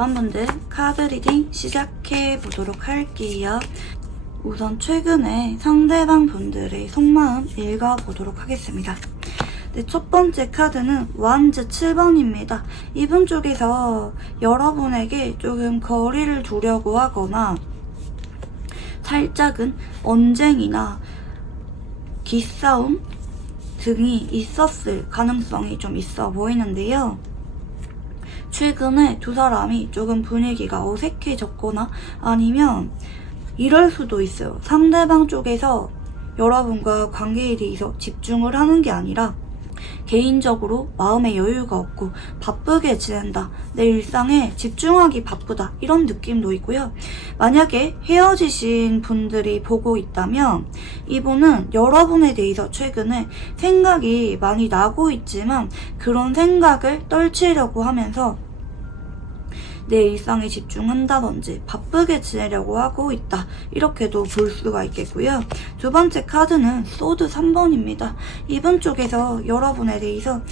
2번분들 카드 리딩 시작해 보도록 할게요. 우선 최근에 상대방 분들의 속마음 읽어보도록 하겠습니다. 네, 첫 번째 카드는 완즈 7번입니다. 이분 쪽에서 여러분에게 조금 거리를 두려고 하거나 살짝은 언쟁이나 기싸움 등이 있었을 가능성이 좀 있어 보이는데요. 최근에 두 사람이 조금 분위기가 어색해졌거나 아니면 이럴 수도 있어요. 상대방 쪽에서 여러분과 관계에 대해서 집중을 하는 게 아니라 개인적으로 마음의 여유가 없고 바쁘게 지낸다, 내 일상에 집중하기 바쁘다, 이런 느낌도 있고요. 만약에 헤어지신 분들이 보고 있다면 이분은 여러분에 대해서 최근에 생각이 많이 나고 있지만 그런 생각을 떨치려고 하면서 내 일상에 집중한다든지 바쁘게 지내려고 하고 있다, 이렇게도 볼 수가 있겠고요. 두 번째 카드는 소드 3번입니다. 이분 쪽에서 여러분에 대해서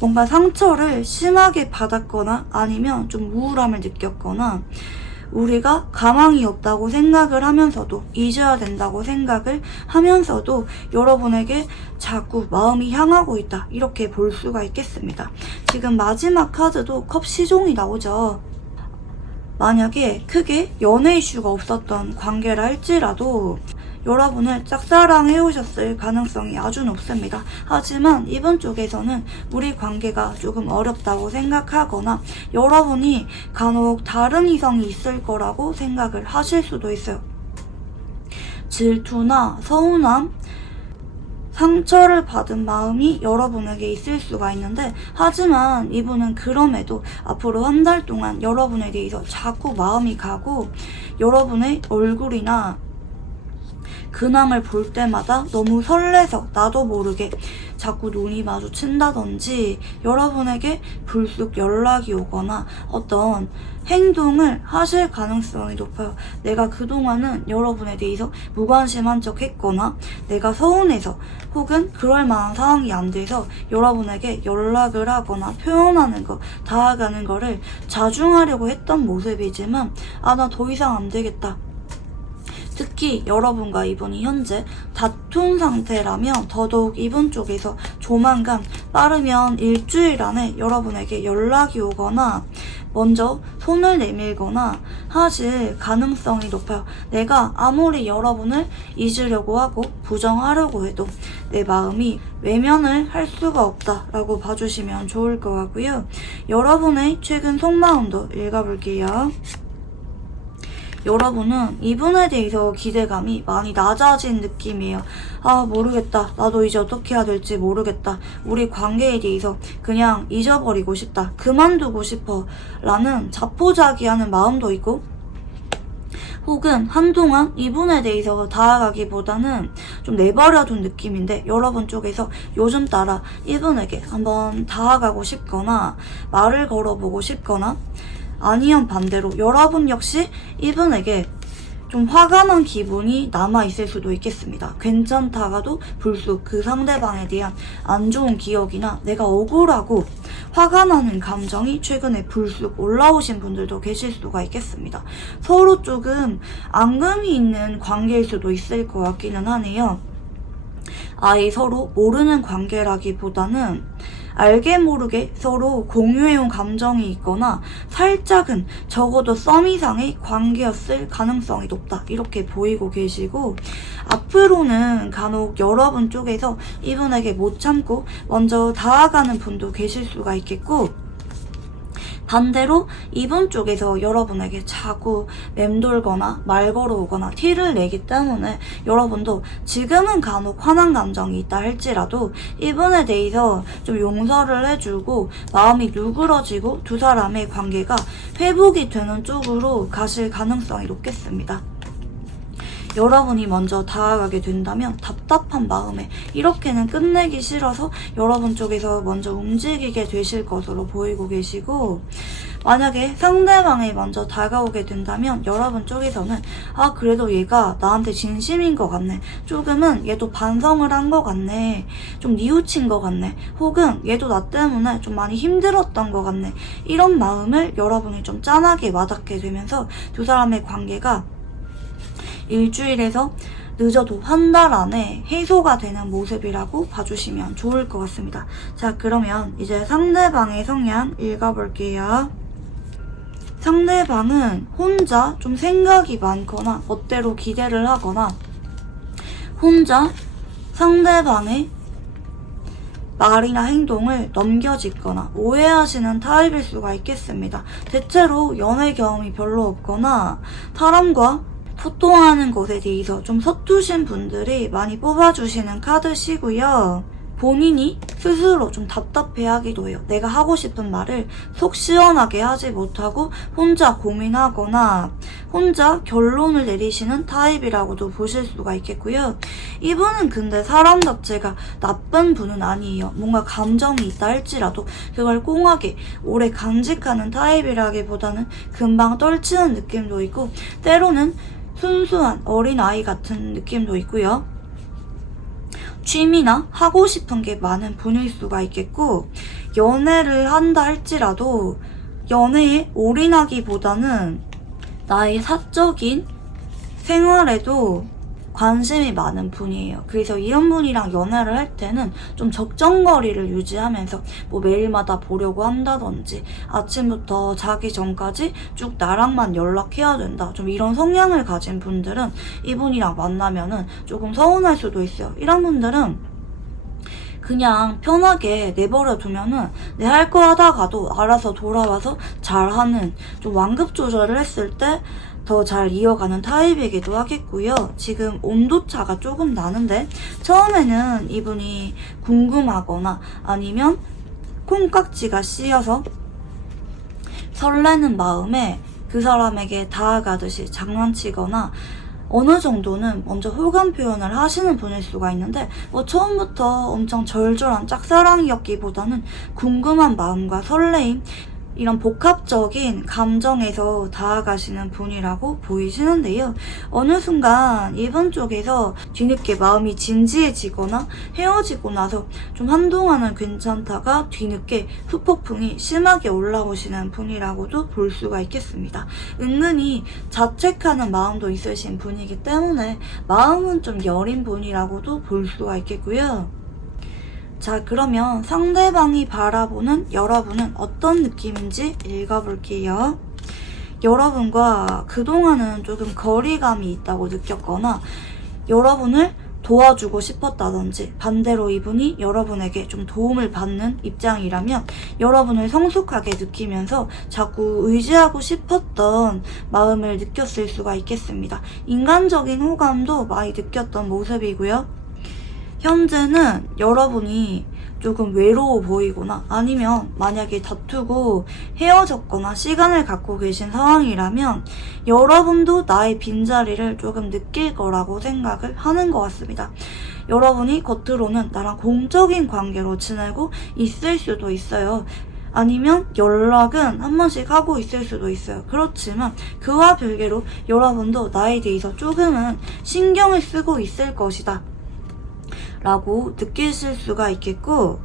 뭔가 상처를 심하게 받았거나 아니면 좀 우울함을 느꼈거나 우리가 가망이 없다고 생각을 하면서도 잊어야 된다고 생각을 하면서도 여러분에게 자꾸 마음이 향하고 있다, 이렇게 볼 수가 있겠습니다. 지금 마지막 카드도 컵 시종이 나오죠. 만약에 크게 연애 이슈가 없었던 관계라 할지라도 여러분을 짝사랑해오셨을 가능성이 아주 높습니다. 하지만 이분 쪽에서는 우리 관계가 조금 어렵다고 생각하거나 여러분이 간혹 다른 이성이 있을 거라고 생각을 하실 수도 있어요. 질투나 서운함, 상처를 받은 마음이 여러분에게 있을 수가 있는데, 하지만 이분은 그럼에도 앞으로 한 달 동안 여러분에 대해서 자꾸 마음이 가고 여러분의 얼굴이나 근황을 볼 때마다 너무 설레서 나도 모르게 자꾸 눈이 마주친다든지 여러분에게 불쑥 연락이 오거나 어떤 행동을 하실 가능성이 높아요. 내가 그동안은 여러분에 대해서 무관심한 척 했거나 내가 서운해서 혹은 그럴 만한 상황이 안 돼서 여러분에게 연락을 하거나 표현하는 거, 다가가는 거를 자중하려고 했던 모습이지만 나 더 이상 안 되겠다. 특히 여러분과 이분이 현재 다툰 상태라면 더더욱 이분 쪽에서 조만간 빠르면 일주일 안에 여러분에게 연락이 오거나 먼저 손을 내밀거나 하실 가능성이 높아요. 내가 아무리 여러분을 잊으려고 하고 부정하려고 해도 내 마음이 외면을 할 수가 없다라고 봐주시면 좋을 것 같고요. 여러분의 최근 속마음도 읽어볼게요. 여러분은 이분에 대해서 기대감이 많이 낮아진 느낌이에요. 모르겠다. 나도 이제 어떻게 해야 될지 모르겠다. 우리 관계에 대해서 그냥 잊어버리고 싶다. 그만두고 싶어. 라는 자포자기하는 마음도 있고, 혹은 한동안 이분에 대해서 다가가기보다는 좀 내버려둔 느낌인데 여러분 쪽에서 요즘 따라 이분에게 한번 다가가고 싶거나 말을 걸어보고 싶거나 아니면 반대로 여러분 역시 이분에게 좀 화가 난 기분이 남아있을 수도 있겠습니다. 괜찮다가도 불쑥 그 상대방에 대한 안 좋은 기억이나 내가 억울하고 화가 나는 감정이 최근에 불쑥 올라오신 분들도 계실 수가 있겠습니다. 서로 조금 앙금이 있는 관계일 수도 있을 것 같기는 하네요. 아예 서로 모르는 관계라기보다는 알게 모르게 서로 공유해온 감정이 있거나 살짝은 적어도 썸 이상의 관계였을 가능성이 높다, 이렇게 보이고 계시고, 앞으로는 간혹 여러분 쪽에서 이분에게 못 참고 먼저 다가가는 분도 계실 수가 있겠고, 반대로 이분 쪽에서 여러분에게 자꾸 맴돌거나 말 걸어오거나 티를 내기 때문에 여러분도 지금은 간혹 화난 감정이 있다 할지라도 이분에 대해서 좀 용서를 해주고 마음이 누그러지고 두 사람의 관계가 회복이 되는 쪽으로 가실 가능성이 높겠습니다. 여러분이 먼저 다가가게 된다면 답답한 마음에 이렇게는 끝내기 싫어서 여러분 쪽에서 먼저 움직이게 되실 것으로 보이고 계시고, 만약에 상대방이 먼저 다가오게 된다면 여러분 쪽에서는 아 그래도 얘가 나한테 진심인 것 같네, 조금은 얘도 반성을 한 것 같네, 좀 뉘우친 것 같네, 혹은 얘도 나 때문에 좀 많이 힘들었던 것 같네, 이런 마음을 여러분이 좀 짠하게 와닿게 되면서 두 사람의 관계가 일주일에서 늦어도 한 달 안에 해소가 되는 모습이라고 봐주시면 좋을 것 같습니다. 자, 그러면 이제 상대방의 성향 읽어볼게요. 상대방은 혼자 좀 생각이 많거나 멋대로 기대를 하거나 혼자 상대방의 말이나 행동을 넘겨짚거나 오해하시는 타입일 수가 있겠습니다. 대체로 연애 경험이 별로 없거나 사람과 소통하는 것에 대해서 좀 서투신 분들이 많이 뽑아주시는 카드시고요. 본인이 스스로 좀 답답해하기도 해요. 내가 하고 싶은 말을 속 시원하게 하지 못하고 혼자 고민하거나 혼자 결론을 내리시는 타입이라고도 보실 수가 있겠고요. 이분은 근데 사람 자체가 나쁜 분은 아니에요. 뭔가 감정이 있다 할지라도 그걸 꽁하게 오래 간직하는 타입이라기보다는 금방 떨치는 느낌도 있고 때로는 순수한 어린아이 같은 느낌도 있고요. 취미나 하고 싶은 게 많은 분일 수가 있겠고, 연애를 한다 할지라도 연애에 올인하기보다는 나의 사적인 생활에도 관심이 많은 분이에요. 그래서 이런 분이랑 연애를 할 때는 좀 적정거리를 유지하면서 뭐 매일마다 보려고 한다든지 아침부터 자기 전까지 쭉 나랑만 연락해야 된다, 좀 이런 성향을 가진 분들은 이분이랑 만나면은 조금 서운할 수도 있어요. 이런 분들은 그냥 편하게 내버려 두면은 내 할 거 하다가도 알아서 돌아와서 잘하는, 좀 완급 조절을 했을 때 더 잘 이어가는 타입이기도 하겠고요. 지금 온도차가 조금 나는데 처음에는 이분이 궁금하거나 아니면 콩깍지가 씌어서 설레는 마음에 그 사람에게 다가가듯이 장난치거나 어느 정도는 먼저 호감 표현을 하시는 분일 수가 있는데 뭐 처음부터 엄청 절절한 짝사랑이었기보다는 궁금한 마음과 설레임, 이런 복합적인 감정에서 다가가시는 분이라고 보이시는데요. 어느 순간 이분 쪽에서 뒤늦게 마음이 진지해지거나 헤어지고 나서 좀 한동안은 괜찮다가 뒤늦게 후폭풍이 심하게 올라오시는 분이라고도 볼 수가 있겠습니다. 은근히 자책하는 마음도 있으신 분이기 때문에 마음은 좀 여린 분이라고도 볼 수가 있겠고요. 자, 그러면 상대방이 바라보는 여러분은 어떤 느낌인지 읽어볼게요. 여러분과 그동안은 조금 거리감이 있다고 느꼈거나 여러분을 도와주고 싶었다든지 반대로 이분이 여러분에게 좀 도움을 받는 입장이라면 여러분을 성숙하게 느끼면서 자꾸 의지하고 싶었던 마음을 느꼈을 수가 있겠습니다. 인간적인 호감도 많이 느꼈던 모습이고요. 현재는 여러분이 조금 외로워 보이거나 아니면 만약에 다투고 헤어졌거나 시간을 갖고 계신 상황이라면 여러분도 나의 빈자리를 조금 느낄 거라고 생각을 하는 것 같습니다. 여러분이 겉으로는 나랑 공적인 관계로 지내고 있을 수도 있어요. 아니면 연락은 한 번씩 하고 있을 수도 있어요. 그렇지만 그와 별개로 여러분도 나에 대해서 조금은 신경을 쓰고 있을 것이다 라고 느끼실 수가 있겠고,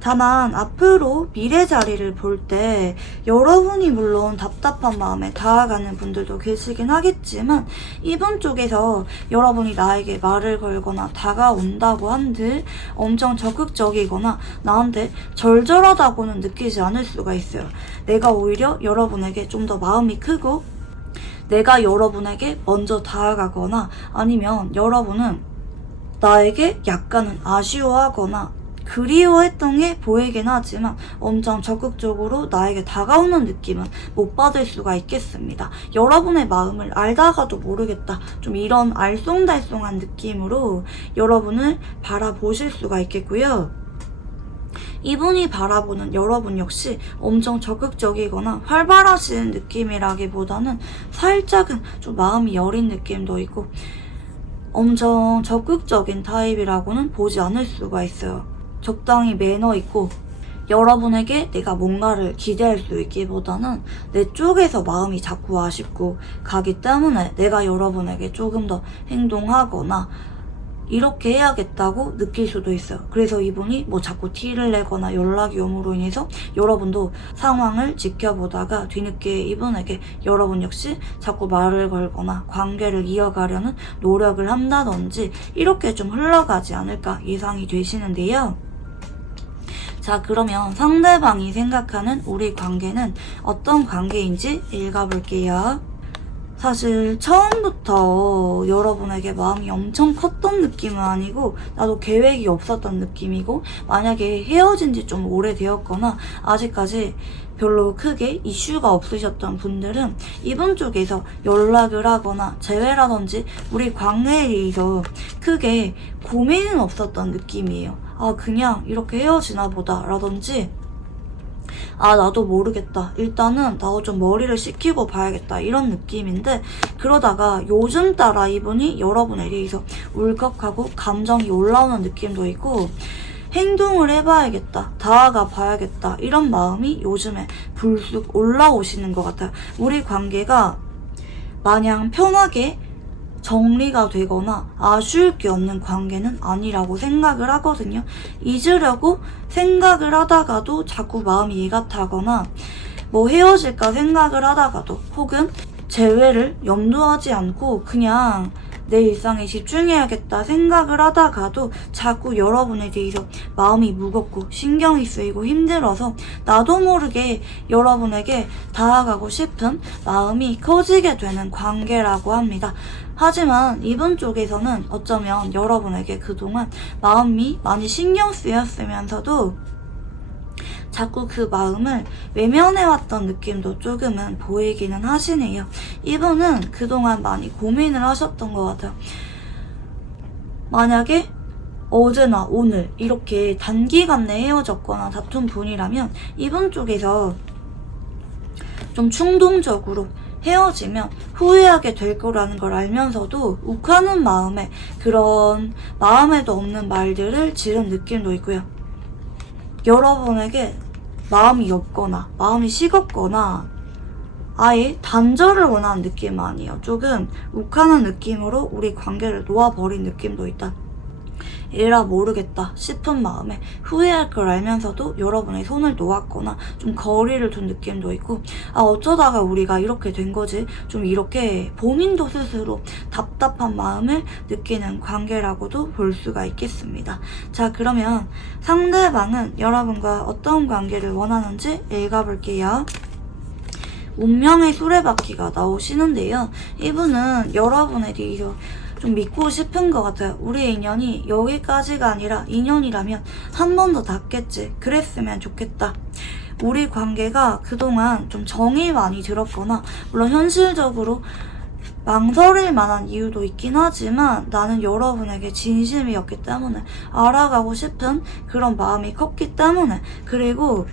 다만 앞으로 미래 자리를 볼 때 여러분이 물론 답답한 마음에 다가가는 분들도 계시긴 하겠지만 이분 쪽에서 여러분이 나에게 말을 걸거나 다가온다고 한들 엄청 적극적이거나 나한테 절절하다고는 느끼지 않을 수가 있어요. 내가 오히려 여러분에게 좀 더 마음이 크고 내가 여러분에게 먼저 다가가거나 아니면 여러분은 나에게 약간은 아쉬워하거나 그리워했던 게 보이긴 하지만 엄청 적극적으로 나에게 다가오는 느낌은 못 받을 수가 있겠습니다. 여러분의 마음을 알다가도 모르겠다, 좀 이런 알쏭달쏭한 느낌으로 여러분을 바라보실 수가 있겠고요. 이분이 바라보는 여러분 역시 엄청 적극적이거나 활발하신 느낌이라기보다는 살짝은 좀 마음이 여린 느낌도 있고 엄청 적극적인 타입이라고는 보지 않을 수가 있어요. 적당히 매너 있고 여러분에게 내가 뭔가를 기대할 수 있기보다는 내 쪽에서 마음이 자꾸 아쉽고 가기 때문에 내가 여러분에게 조금 더 행동하거나 이렇게 해야겠다고 느낄 수도 있어요. 그래서 이분이 뭐 자꾸 티를 내거나 연락이 옴으로 인해서 여러분도 상황을 지켜보다가 뒤늦게 이분에게 여러분 역시 자꾸 말을 걸거나 관계를 이어가려는 노력을 한다든지 이렇게 좀 흘러가지 않을까 예상이 되시는데요. 자, 그러면 상대방이 생각하는 우리 관계는 어떤 관계인지 읽어볼게요. 사실 처음부터 여러분에게 마음이 엄청 컸던 느낌은 아니고 나도 계획이 없었던 느낌이고 만약에 헤어진 지 좀 오래되었거나 아직까지 별로 크게 이슈가 없으셨던 분들은 이분 쪽에서 연락을 하거나 재회라든지 우리 관계에 대해서 크게 고민은 없었던 느낌이에요. 아, 그냥 이렇게 헤어지나 보다 라든지 아, 나도 모르겠다. 일단은 나도 좀 머리를 식히고 봐야겠다. 이런 느낌인데 그러다가 요즘 따라 이분이 여러분에 대해서 울컥하고 감정이 올라오는 느낌도 있고 행동을 해봐야겠다. 다가가 봐야겠다. 이런 마음이 요즘에 불쑥 올라오시는 것 같아요. 우리 관계가 마냥 편하게 정리가 되거나 아쉬울 게 없는 관계는 아니라고 생각을 하거든요. 잊으려고 생각을 하다가도 자꾸 마음이 애같하거나 뭐 헤어질까 생각을 하다가도 혹은 재회를 염두하지 않고 그냥 내 일상에 집중해야겠다 생각을 하다가도 자꾸 여러분에 대해서 마음이 무겁고 신경이 쓰이고 힘들어서 나도 모르게 여러분에게 다가가고 싶은 마음이 커지게 되는 관계라고 합니다. 하지만 이분 쪽에서는 어쩌면 여러분에게 그동안 마음이 많이 신경 쓰였으면서도 자꾸 그 마음을 외면해왔던 느낌도 조금은 보이기는 하시네요. 이분은 그동안 많이 고민을 하셨던 것 같아요. 만약에 어제나 오늘 이렇게 단기간 내에 헤어졌거나 다툰 분이라면 이분 쪽에서 좀 충동적으로 헤어지면 후회하게 될 거라는 걸 알면서도 욱하는 마음에 그런 마음에도 없는 말들을 지른 느낌도 있고요. 여러분에게 마음이 없거나 마음이 식었거나 아예 단절을 원하는 느낌은 아니에요. 조금 욱하는 느낌으로 우리 관계를 놓아버린 느낌도 있다. 에라 모르겠다 싶은 마음에 후회할 걸 알면서도 여러분의 손을 놓았거나 좀 거리를 둔 느낌도 있고 아 어쩌다가 우리가 이렇게 된 거지 좀 이렇게 본인도 스스로 답답한 마음을 느끼는 관계라고도 볼 수가 있겠습니다. 자, 그러면 상대방은 여러분과 어떤 관계를 원하는지 읽어볼게요. 운명의 수레바퀴가 나오시는데요. 이분은 여러분에 대해서 좀 믿고 싶은 것 같아요. 우리의 인연이 여기까지가 아니라 인연이라면 한 번 더 닿겠지. 그랬으면 좋겠다. 우리 관계가 그동안 좀 정이 많이 들었거나 물론 현실적으로 망설일 만한 이유도 있긴 하지만 나는 여러분에게 진심이었기 때문에 알아가고 싶은 그런 마음이 컸기 때문에 그리고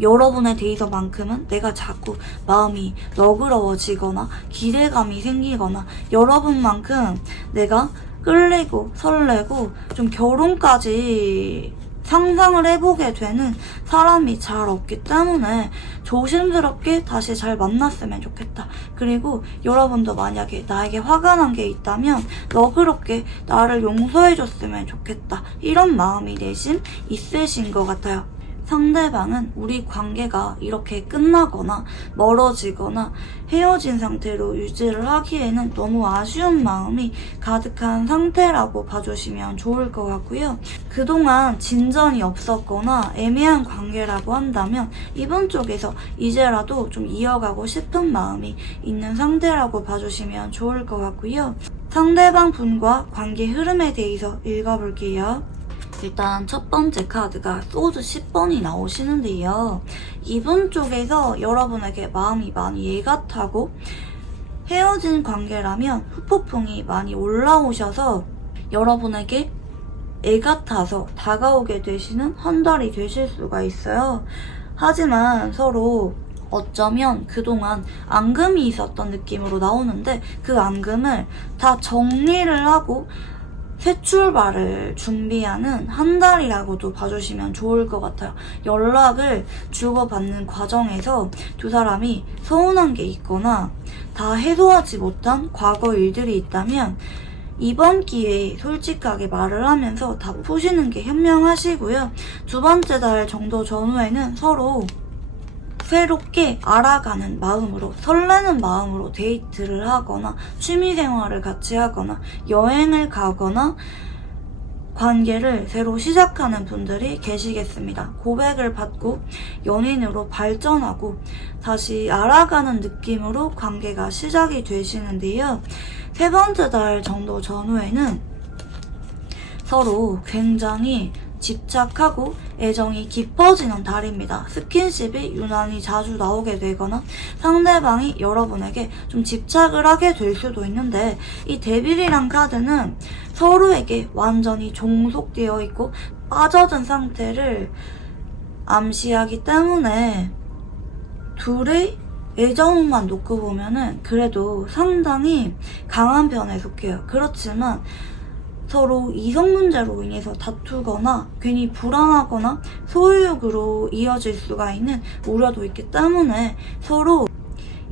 여러분에 대해서만큼은 내가 자꾸 마음이 너그러워지거나 기대감이 생기거나 여러분만큼 내가 끌리고 설레고 좀 결혼까지 상상을 해보게 되는 사람이 잘 없기 때문에 조심스럽게 다시 잘 만났으면 좋겠다. 그리고 여러분도 만약에 나에게 화가 난 게 있다면 너그럽게 나를 용서해줬으면 좋겠다. 이런 마음이 내심 있으신 것 같아요. 상대방은 우리 관계가 이렇게 끝나거나 멀어지거나 헤어진 상태로 유지를 하기에는 너무 아쉬운 마음이 가득한 상태라고 봐주시면 좋을 것 같고요. 그동안 진전이 없었거나 애매한 관계라고 한다면 이번 쪽에서 이제라도 좀 이어가고 싶은 마음이 있는 상태라고 봐주시면 좋을 것 같고요. 상대방 분과 관계 흐름에 대해서 읽어볼게요. 일단 첫 번째 카드가 소드 10번이 나오시는데요. 이분 쪽에서 여러분에게 마음이 많이 애같하고 헤어진 관계라면 후폭풍이 많이 올라오셔서 여러분에게 애같아서 다가오게 되시는 한 달이 되실 수가 있어요. 하지만 서로 어쩌면 그동안 앙금이 있었던 느낌으로 나오는데 그 앙금을 다 정리를 하고 새 출발을 준비하는 한 달이라고도 봐주시면 좋을 것 같아요. 연락을 주고받는 과정에서 두 사람이 서운한 게 있거나 다 해소하지 못한 과거 일들이 있다면 이번 기회에 솔직하게 말을 하면서 다 푸시는 게 현명하시고요. 두 번째 달 정도 전후에는 서로 새롭게 알아가는 마음으로, 설레는 마음으로 데이트를 하거나 취미생활을 같이 하거나 여행을 가거나 관계를 새로 시작하는 분들이 계시겠습니다. 고백을 받고 연인으로 발전하고 다시 알아가는 느낌으로 관계가 시작이 되시는데요. 세 번째 달 정도 전후에는 서로 굉장히 집착하고 애정이 깊어지는 달입니다. 스킨십이 유난히 자주 나오게 되거나 상대방이 여러분에게 좀 집착을 하게 될 수도 있는데, 이 데빌이란 카드는 서로에게 완전히 종속되어 있고 빠져든 상태를 암시하기 때문에 둘의 애정만 놓고 보면은 그래도 상당히 강한 편에 속해요. 그렇지만 서로 이성 문제로 인해서 다투거나 괜히 불안하거나 소유욕으로 이어질 수가 있는 우려도 있기 때문에 서로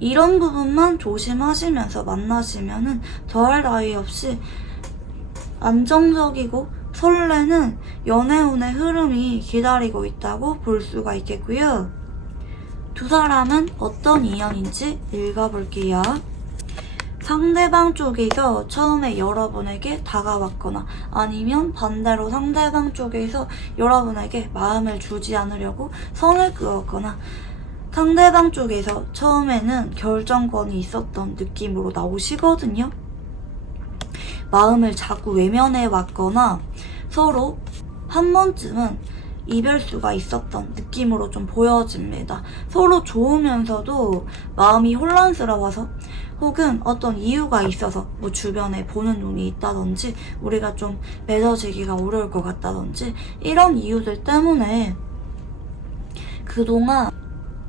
이런 부분만 조심하시면서 만나시면은 더할 나위 없이 안정적이고 설레는 연애운의 흐름이 기다리고 있다고 볼 수가 있겠고요. 두 사람은 어떤 인연인지 읽어볼게요. 상대방 쪽에서 처음에 여러분에게 다가왔거나 아니면 반대로 상대방 쪽에서 여러분에게 마음을 주지 않으려고 선을 그었거나 상대방 쪽에서 처음에는 결정권이 있었던 느낌으로 나오시거든요. 마음을 자꾸 외면해 왔거나 서로 한 번쯤은 이별수가 있었던 느낌으로 좀 보여집니다. 서로 좋으면서도 마음이 혼란스러워서 혹은 어떤 이유가 있어서 뭐 주변에 보는 눈이 있다든지 우리가 좀 맺어지기가 어려울 것 같다든지 이런 이유들 때문에 그동안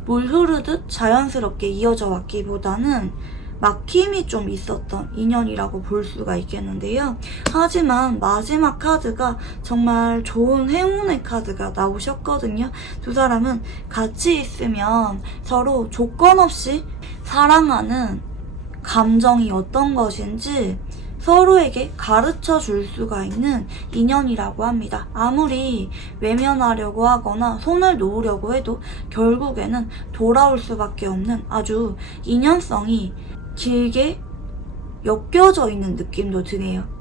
물 흐르듯 자연스럽게 이어져 왔기보다는 막힘이 좀 있었던 인연이라고 볼 수가 있겠는데요. 하지만 마지막 카드가 정말 좋은 행운의 카드가 나오셨거든요. 두 사람은 같이 있으면 서로 조건 없이 사랑하는 감정이 어떤 것인지 서로에게 가르쳐 줄 수가 있는 인연이라고 합니다. 아무리 외면하려고 하거나 손을 놓으려고 해도 결국에는 돌아올 수밖에 없는 아주 인연성이 길게 엮여져 있는 느낌도 드네요.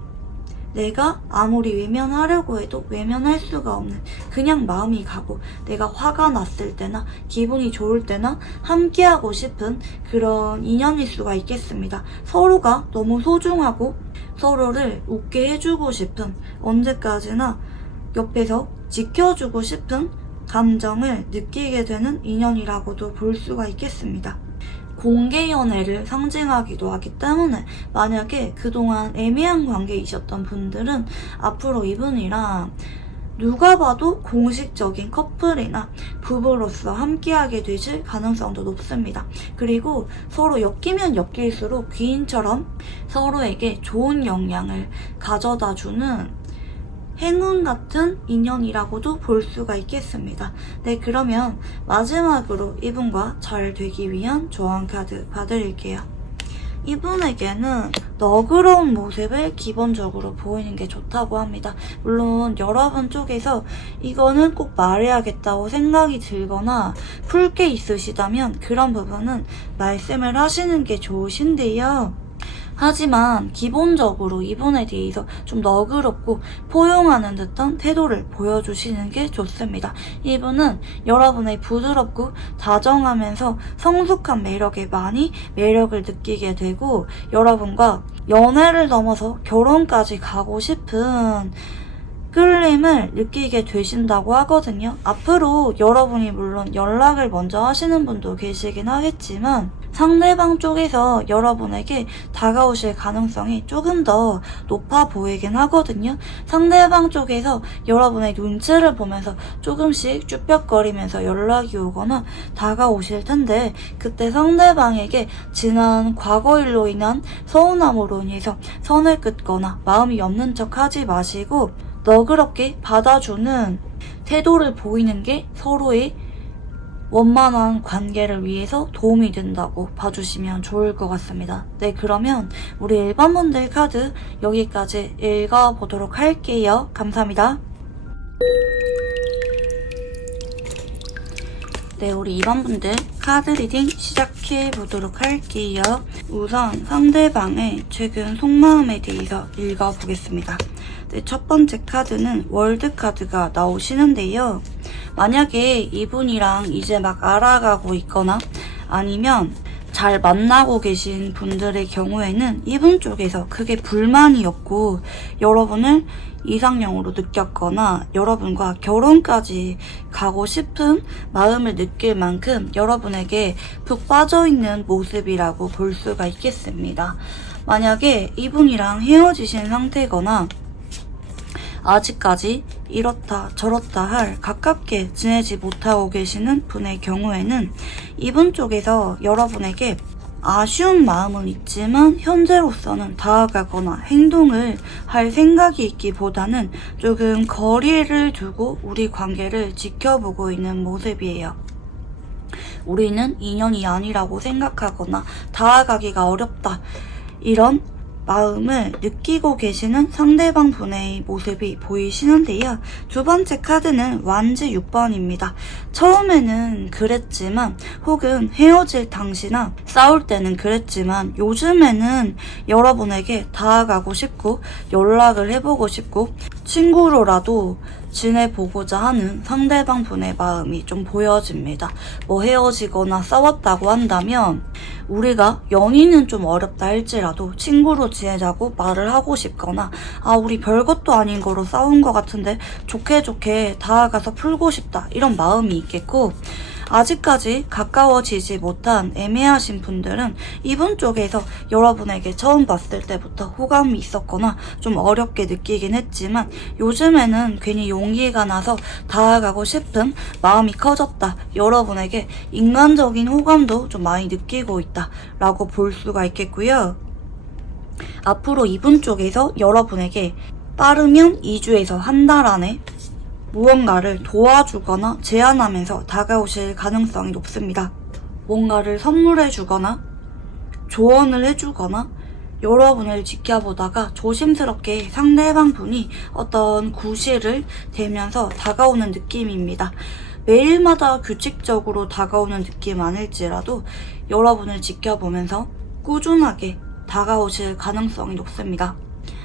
내가 아무리 외면하려고 해도 외면할 수가 없는, 그냥 마음이 가고 내가 화가 났을 때나 기분이 좋을 때나 함께하고 싶은 그런 인연일 수가 있겠습니다. 서로가 너무 소중하고 서로를 웃게 해주고 싶은, 언제까지나 옆에서 지켜주고 싶은 감정을 느끼게 되는 인연이라고도 볼 수가 있겠습니다. 공개 연애를 상징하기도 하기 때문에 만약에 그동안 애매한 관계이셨던 분들은 앞으로 이분이랑 누가 봐도 공식적인 커플이나 부부로서 함께하게 되실 가능성도 높습니다. 그리고 서로 엮이면 엮일수록 귀인처럼 서로에게 좋은 영향을 가져다주는 행운 같은 인연이라고도 볼 수가 있겠습니다. 네, 그러면 마지막으로 이분과 잘 되기 위한 조언 카드 봐드릴게요. 이분에게는 너그러운 모습을 기본적으로 보이는 게 좋다고 합니다. 물론 여러분 쪽에서 이거는 꼭 말해야겠다고 생각이 들거나 풀 게 있으시다면 그런 부분은 말씀을 하시는 게 좋으신데요. 하지만 기본적으로 이분에 대해서 좀 너그럽고 포용하는 듯한 태도를 보여주시는 게 좋습니다. 이분은 여러분의 부드럽고 다정하면서 성숙한 매력에 많이 매력을 느끼게 되고 여러분과 연애를 넘어서 결혼까지 가고 싶은 끌림을 느끼게 되신다고 하거든요. 앞으로 여러분이 물론 연락을 먼저 하시는 분도 계시긴 하겠지만 상대방 쪽에서 여러분에게 다가오실 가능성이 조금 더 높아 보이긴 하거든요. 상대방 쪽에서 여러분의 눈치를 보면서 조금씩 쭈뼛거리면서 연락이 오거나 다가오실 텐데, 그때 상대방에게 지난 과거 일로 인한 서운함으로 인해서 선을 긋거나 마음이 없는 척 하지 마시고 너그럽게 받아주는 태도를 보이는 게 서로의 원만한 관계를 위해서 도움이 된다고 봐주시면 좋을 것 같습니다. 네, 그러면 우리 1번분들 카드 여기까지 읽어보도록 할게요. 감사합니다. 네, 우리 2번분들 카드 리딩 시작해보도록 할게요. 우선 상대방의 최근 속마음에 대해서 읽어보겠습니다. 네, 첫 번째 카드는 월드 카드가 나오시는데요. 만약에 이분이랑 이제 막 알아가고 있거나 아니면 잘 만나고 계신 분들의 경우에는 이분 쪽에서 크게 불만이 없고 여러분을 이상형으로 느꼈거나 여러분과 결혼까지 가고 싶은 마음을 느낄 만큼 여러분에게 푹 빠져있는 모습이라고 볼 수가 있겠습니다. 만약에 이분이랑 헤어지신 상태거나 아직까지 이렇다 저렇다 할 가깝게 지내지 못하고 계시는 분의 경우에는 이분 쪽에서 여러분에게 아쉬운 마음은 있지만 현재로서는 다가가거나 행동을 할 생각이 있기보다는 조금 거리를 두고 우리 관계를 지켜보고 있는 모습이에요. 우리는 인연이 아니라고 생각하거나 다가가기가 어렵다, 이런 마음을 느끼고 계시는 상대방 분의 모습이 보이시는데요. 두 번째 카드는 완지 6번입니다. 처음에는 그랬지만 혹은 헤어질 당시나 싸울 때는 그랬지만 요즘에는 여러분에게 다가가고 싶고 연락을 해보고 싶고 친구로라도 지내보고자 하는 상대방 분의 마음이 좀 보여집니다. 뭐 헤어지거나 싸웠다고 한다면 우리가 연인은 좀 어렵다 할지라도 친구로 지내자고 말을 하고 싶거나 우리 별것도 아닌 거로 싸운 것 같은데 좋게 다가가서 풀고 싶다, 이런 마음이 있겠고, 아직까지 가까워지지 못한 애매하신 분들은 이분 쪽에서 여러분에게 처음 봤을 때부터 호감이 있었거나 좀 어렵게 느끼긴 했지만 요즘에는 괜히 용기가 나서 다가가고 싶은 마음이 커졌다, 여러분에게 인간적인 호감도 좀 많이 느끼고 있다 라고 볼 수가 있겠고요. 앞으로 이분 쪽에서 여러분에게 빠르면 2주에서 한 달 안에 무언가를 도와주거나 제안하면서 다가오실 가능성이 높습니다. 뭔가를 선물해주거나 조언을 해주거나 여러분을 지켜보다가 조심스럽게 상대방 분이 어떤 구실을 대면서 다가오는 느낌입니다. 매일마다 규칙적으로 다가오는 느낌 아닐지라도 여러분을 지켜보면서 꾸준하게 다가오실 가능성이 높습니다.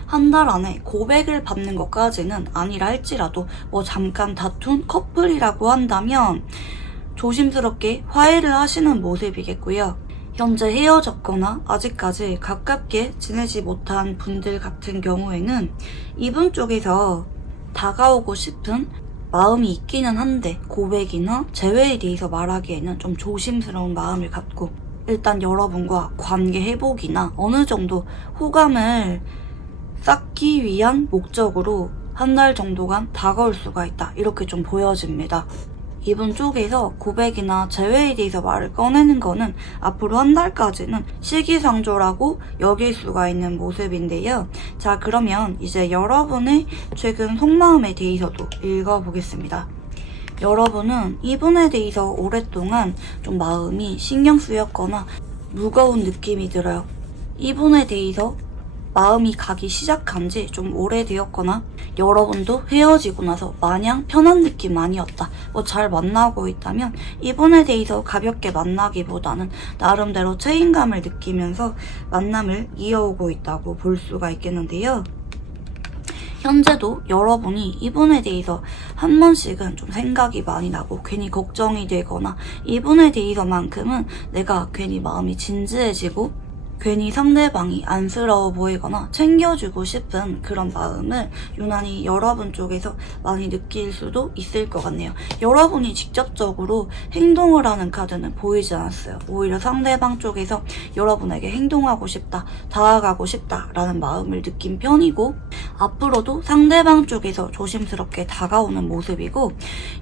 한 달 안에 고백을 받는 것까지는 아니라 할지라도 뭐 잠깐 다툰 커플이라고 한다면 조심스럽게 화해를 하시는 모습이겠고요. 현재 헤어졌거나 아직까지 가깝게 지내지 못한 분들 같은 경우에는 이분 쪽에서 다가오고 싶은 마음이 있기는 한데 고백이나 재회에 대해서 말하기에는 좀 조심스러운 마음을 갖고 일단 여러분과 관계 회복이나 어느 정도 호감을 쌓기 위한 목적으로 한 달 정도간 다가올 수가 있다, 이렇게 좀 보여집니다. 이분 쪽에서 고백이나 재회에 대해서 말을 꺼내는 거는 앞으로 한 달까지는 시기상조라고 여길 수가 있는 모습인데요. 자, 그러면 이제 여러분의 최근 속마음에 대해서도 읽어보겠습니다. 여러분은 이분에 대해서 오랫동안 좀 마음이 신경 쓰였거나 무거운 느낌이 들어요. 이분에 대해서 마음이 가기 시작한 지 좀 오래되었거나 여러분도 헤어지고 나서 마냥 편한 느낌 아니었다, 뭐 잘 만나고 있다면 이분에 대해서 가볍게 만나기보다는 나름대로 책임감을 느끼면서 만남을 이어오고 있다고 볼 수가 있겠는데요. 현재도 여러분이 이분에 대해서 한 번씩은 좀 생각이 많이 나고 괜히 걱정이 되거나 이분에 대해서만큼은 내가 괜히 마음이 진지해지고 괜히 상대방이 안쓰러워 보이거나 챙겨주고 싶은 그런 마음을 유난히 여러분 쪽에서 많이 느낄 수도 있을 것 같네요. 여러분이 직접적으로 행동을 하는 카드는 보이지 않았어요. 오히려 상대방 쪽에서 여러분에게 행동하고 싶다, 다가가고 싶다라는 마음을 느낀 편이고, 앞으로도 상대방 쪽에서 조심스럽게 다가오는 모습이고,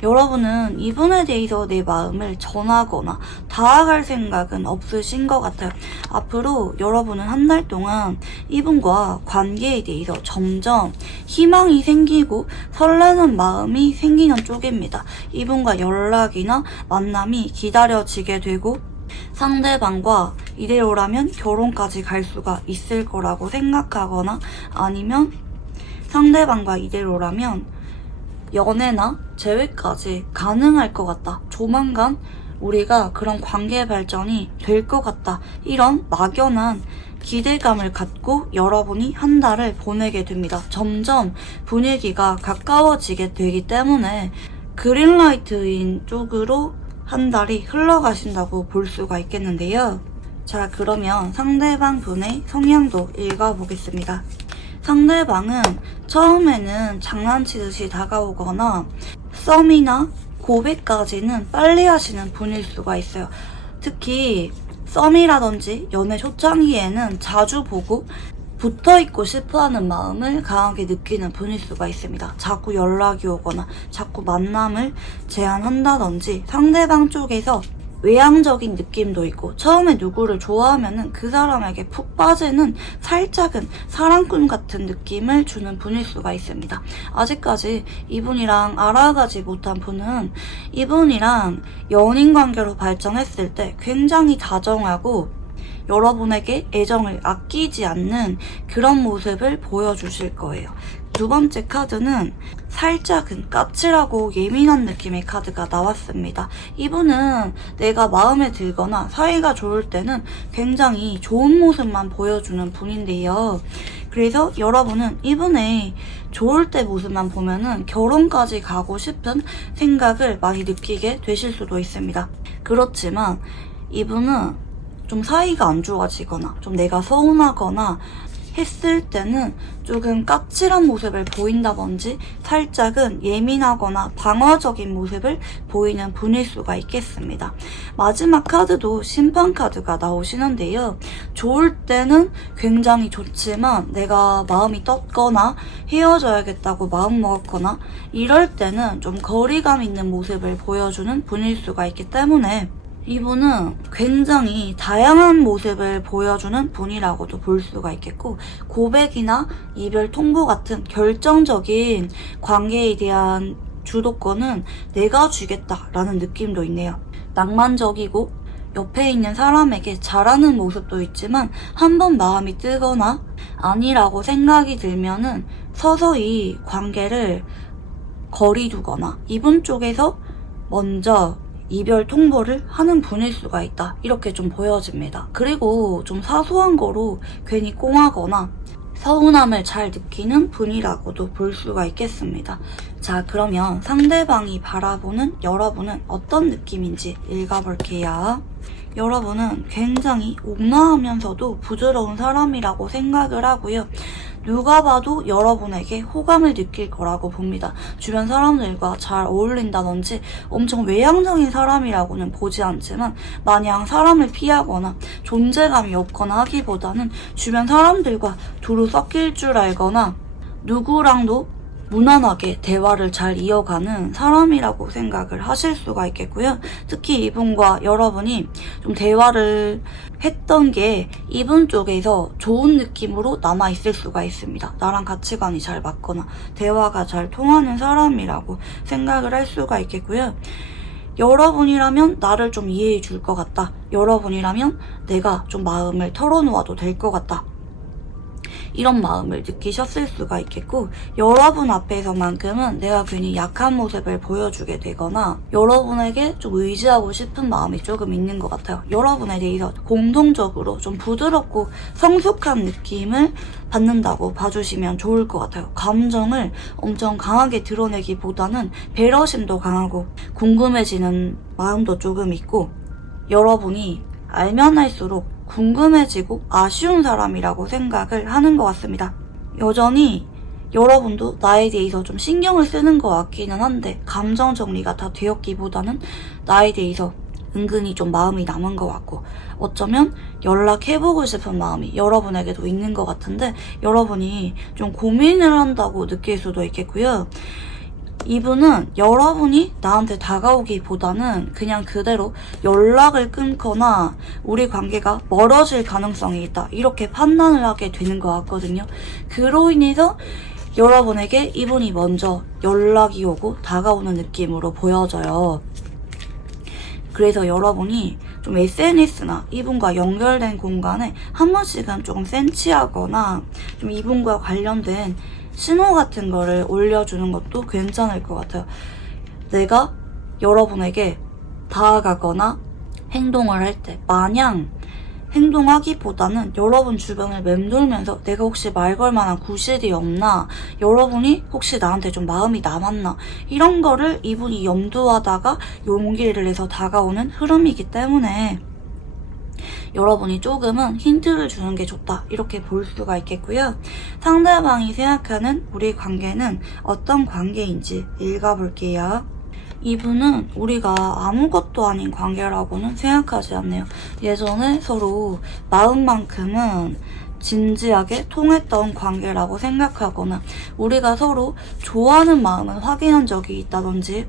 여러분은 이분에 대해서 내 마음을 전하거나 다가갈 생각은 없으신 것 같아요. 앞으로 여러분은 한 달 동안 이분과 관계에 대해서 점점 희망이 생기고 설레는 마음이 생기는 쪽입니다. 이분과 연락이나 만남이 기다려지게 되고, 상대방과 이대로라면 결혼까지 갈 수가 있을 거라고 생각하거나, 아니면 상대방과 이대로라면 연애나 재회까지 가능할 것 같다, 조만간 우리가 그런 관계 발전이 될 것 같다, 이런 막연한 기대감을 갖고 여러분이 한 달을 보내게 됩니다. 점점 분위기가 가까워지게 되기 때문에 그린라이트인 쪽으로 한 달이 흘러가신다고 볼 수가 있겠는데요. 자, 그러면 상대방 분의 성향도 읽어보겠습니다. 상대방은 처음에는 장난치듯이 다가오거나 썸이나 고백까지는 빨리 하시는 분일 수가 있어요. 특히 썸이라든지 연애 초창기에는 자주 보고 붙어있고 싶어하는 마음을 강하게 느끼는 분일 수가 있습니다. 자꾸 연락이 오거나 자꾸 만남을 제안한다든지, 상대방 쪽에서 외향적인 느낌도 있고, 처음에 누구를 좋아하면은 그 사람에게 푹 빠지는 살짝은 사랑꾼 같은 느낌을 주는 분일 수가 있습니다. 아직까지 이분이랑 알아가지 못한 분은 이분이랑 연인 관계로 발전했을 때 굉장히 다정하고 여러분에게 애정을 아끼지 않는 그런 모습을 보여주실 거예요. 두 번째 카드는 살짝은 까칠하고 예민한 느낌의 카드가 나왔습니다. 이분은 내가 마음에 들거나 사이가 좋을 때는 굉장히 좋은 모습만 보여주는 분인데요. 그래서 여러분은 이분의 좋을 때 모습만 보면은 결혼까지 가고 싶은 생각을 많이 느끼게 되실 수도 있습니다. 그렇지만 이분은 좀 사이가 안 좋아지거나 좀 내가 서운하거나 했을 때는 조금 까칠한 모습을 보인다든지 살짝은 예민하거나 방어적인 모습을 보이는 분일 수가 있겠습니다. 마지막 카드도 심판 카드가 나오시는데요. 좋을 때는 굉장히 좋지만 내가 마음이 떴거나 헤어져야겠다고 마음먹었거나 이럴 때는 좀 거리감 있는 모습을 보여주는 분일 수가 있기 때문에 이분은 굉장히 다양한 모습을 보여주는 분이라고도 볼 수가 있겠고, 고백이나 이별 통보 같은 결정적인 관계에 대한 주도권은 내가 주겠다라는 느낌도 있네요. 낭만적이고 옆에 있는 사람에게 잘하는 모습도 있지만 한번 마음이 뜨거나 아니라고 생각이 들면은 서서히 관계를 거리두거나 이분 쪽에서 먼저 이별 통보를 하는 분일 수가 있다, 이렇게 좀 보여집니다. 그리고 좀 사소한 거로 괜히 꽁하거나 서운함을 잘 느끼는 분이라고도 볼 수가 있겠습니다. 자, 그러면 상대방이 바라보는 여러분은 어떤 느낌인지 읽어볼게요. 여러분은 굉장히 온화하면서도 부드러운 사람이라고 생각을 하고요. 누가 봐도 여러분에게 호감을 느낄 거라고 봅니다. 주변 사람들과 잘 어울린다든지 엄청 외향적인 사람이라고는 보지 않지만 마냥 사람을 피하거나 존재감이 없거나 하기보다는 주변 사람들과 두루 섞일 줄 알거나 누구랑도 무난하게 대화를 잘 이어가는 사람이라고 생각을 하실 수가 있겠고요. 특히 이분과 여러분이 좀 대화를 했던 게 이분 쪽에서 좋은 느낌으로 남아있을 수가 있습니다. 나랑 가치관이 잘 맞거나 대화가 잘 통하는 사람이라고 생각을 할 수가 있겠고요. 여러분이라면 나를 좀 이해해 줄 것 같다. 여러분이라면 내가 좀 마음을 털어놓아도 될 것 같다. 이런 마음을 느끼셨을 수가 있겠고, 여러분 앞에서만큼은 내가 괜히 약한 모습을 보여주게 되거나 여러분에게 좀 의지하고 싶은 마음이 조금 있는 것 같아요. 여러분에 대해서 공동적으로 좀 부드럽고 성숙한 느낌을 받는다고 봐주시면 좋을 것 같아요. 감정을 엄청 강하게 드러내기보다는 배려심도 강하고 궁금해지는 마음도 조금 있고, 여러분이 알면 할수록 궁금해지고 아쉬운 사람이라고 생각을 하는 것 같습니다. 여전히 여러분도 나에 대해서 좀 신경을 쓰는 것 같기는 한데 감정 정리가 다 되었기보다는 나에 대해서 은근히 좀 마음이 남은 것 같고 어쩌면 연락해보고 싶은 마음이 여러분에게도 있는 것 같은데 여러분이 좀 고민을 한다고 느낄 수도 있겠고요. 이분은 여러분이 나한테 다가오기보다는 그냥 그대로 연락을 끊거나 우리 관계가 멀어질 가능성이 있다 이렇게 판단을 하게 되는 것 같거든요. 그로 인해서 여러분에게 이분이 먼저 연락이 오고 다가오는 느낌으로 보여져요. 그래서 여러분이 좀 SNS나 이분과 연결된 공간에 한 번씩은 조금 센치하거나 좀 이분과 관련된 신호 같은 거를 올려주는 것도 괜찮을 것 같아요. 내가 여러분에게 다가가거나 행동을 할 때 마냥 행동하기보다는 여러분 주변을 맴돌면서 내가 혹시 말 걸 만한 구실이 없나, 여러분이 혹시 나한테 좀 마음이 남았나, 이런 거를 이분이 염두하다가 용기를 내서 다가오는 흐름이기 때문에 여러분이 조금은 힌트를 주는 게 좋다 이렇게 볼 수가 있겠고요. 상대방이 생각하는 우리 관계는 어떤 관계인지 읽어볼게요. 이분은 우리가 아무것도 아닌 관계라고는 생각하지 않네요. 예전에 서로 마음만큼은 진지하게 통했던 관계라고 생각하거나 우리가 서로 좋아하는 마음을 확인한 적이 있다든지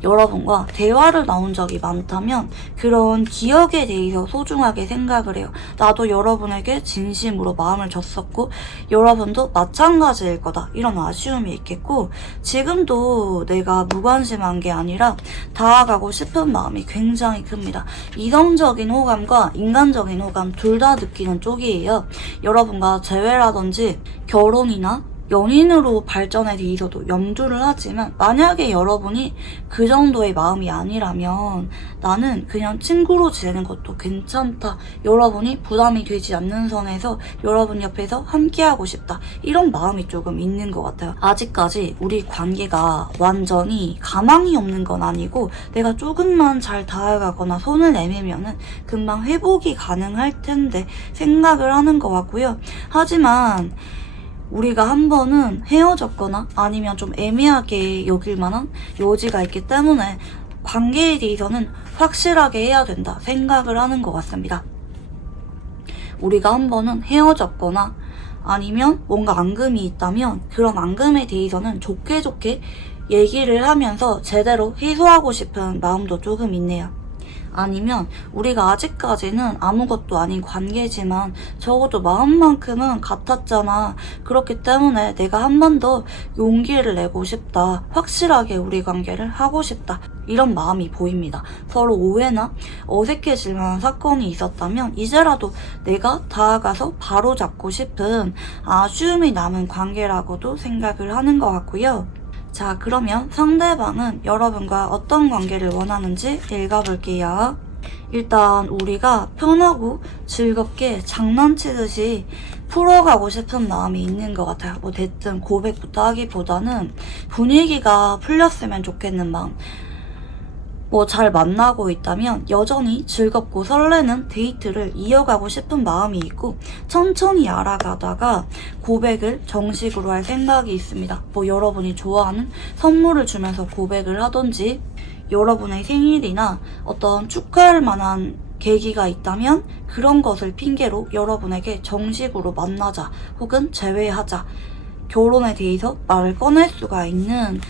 여러분과 대화를 나눈 적이 많다면 그런 기억에 대해서 소중하게 생각을 해요. 나도 여러분에게 진심으로 마음을 줬었고 여러분도 마찬가지일 거다 이런 아쉬움이 있겠고 지금도 내가 무관심한 게 아니라 다가가고 싶은 마음이 굉장히 큽니다. 이성적인 호감과 인간적인 호감 둘 다 느끼는 쪽이에요. 여러분과 재회라든지 결혼이나 연인으로 발전에 대해서도 염두를 하지만 만약에 여러분이 그 정도의 마음이 아니라면 나는 그냥 친구로 지내는 것도 괜찮다. 여러분이 부담이 되지 않는 선에서 여러분 옆에서 함께하고 싶다. 이런 마음이 조금 있는 것 같아요. 아직까지 우리 관계가 완전히 가망이 없는 건 아니고 내가 조금만 잘 다가가거나 손을 내밀면은 금방 회복이 가능할 텐데 생각을 하는 것 같고요. 하지만 우리가 한 번은 헤어졌거나 아니면 좀 애매하게 여길 만한 여지가 있기 때문에 관계에 대해서는 확실하게 해야 된다 생각을 하는 것 같습니다. 우리가 한 번은 헤어졌거나 아니면 뭔가 앙금이 있다면 그런 앙금에 대해서는 좋게 얘기를 하면서 제대로 해소하고 싶은 마음도 조금 있네요. 아니면 우리가 아직까지는 아무것도 아닌 관계지만 적어도 마음만큼은 같았잖아. 그렇기 때문에 내가 한 번 더 용기를 내고 싶다. 확실하게 우리 관계를 하고 싶다. 이런 마음이 보입니다. 서로 오해나 어색해질 만한 사건이 있었다면 이제라도 내가 다가가서 바로잡고 싶은 아쉬움이 남은 관계라고도 생각을 하는 것 같고요. 자, 그러면 상대방은 여러분과 어떤 관계를 원하는지 읽어볼게요. 일단 우리가 편하고 즐겁게 장난치듯이 풀어가고 싶은 마음이 있는 것 같아요. 뭐 대뜸 고백부터 하기보다는 분위기가 풀렸으면 좋겠는 마음. 뭐 잘 만나고 있다면 여전히 즐겁고 설레는 데이트를 이어가고 싶은 마음이 있고 천천히 알아가다가 고백을 정식으로 할 생각이 있습니다. 뭐 여러분이 좋아하는 선물을 주면서 고백을 하던지 여러분의 생일이나 어떤 축하할 만한 계기가 있다면 그런 것을 핑계로 여러분에게 정식으로 만나자 혹은 재회하자 결혼에 대해서 말을 꺼낼 수가 있는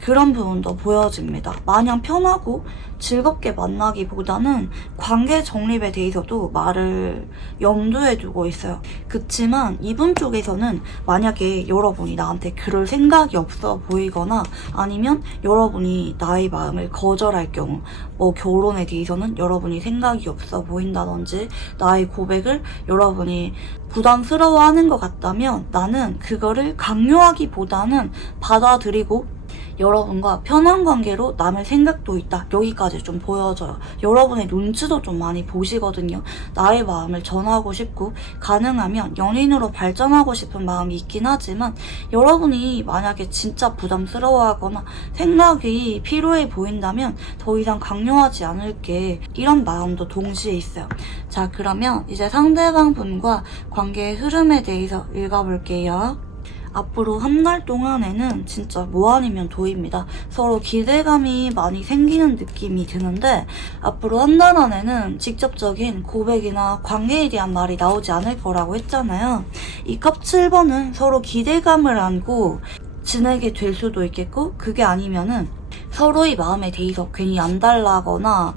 그런 부분도 보여집니다. 마냥 편하고 즐겁게 만나기보다는 관계 정립에 대해서도 말을 염두에 두고 있어요. 그치만 이분 쪽에서는 만약에 여러분이 나한테 그럴 생각이 없어 보이거나 아니면 여러분이 나의 마음을 거절할 경우 뭐 결혼에 대해서는 여러분이 생각이 없어 보인다든지 나의 고백을 여러분이 부담스러워하는 것 같다면 나는 그거를 강요하기보다는 받아들이고 여러분과 편한 관계로 남을 생각도 있다. 여기까지 좀 보여져요. 여러분의 눈치도 좀 많이 보시거든요. 나의 마음을 전하고 싶고 가능하면 연인으로 발전하고 싶은 마음이 있긴 하지만 여러분이 만약에 진짜 부담스러워하거나 생각이 필요해 보인다면 더 이상 강요하지 않을게, 이런 마음도 동시에 있어요. 자, 그러면 이제 상대방 분과 관계의 흐름에 대해서 읽어볼게요. 앞으로 한 달 동안에는 진짜 뭐 아니면 도입니다. 서로 기대감이 많이 생기는 느낌이 드는데 앞으로 한 달 안에는 직접적인 고백이나 관계에 대한 말이 나오지 않을 거라고 했잖아요. 이 컵 7번은 서로 기대감을 안고 지내게 될 수도 있겠고, 그게 아니면은 서로의 마음에 대해서 괜히 안달나거나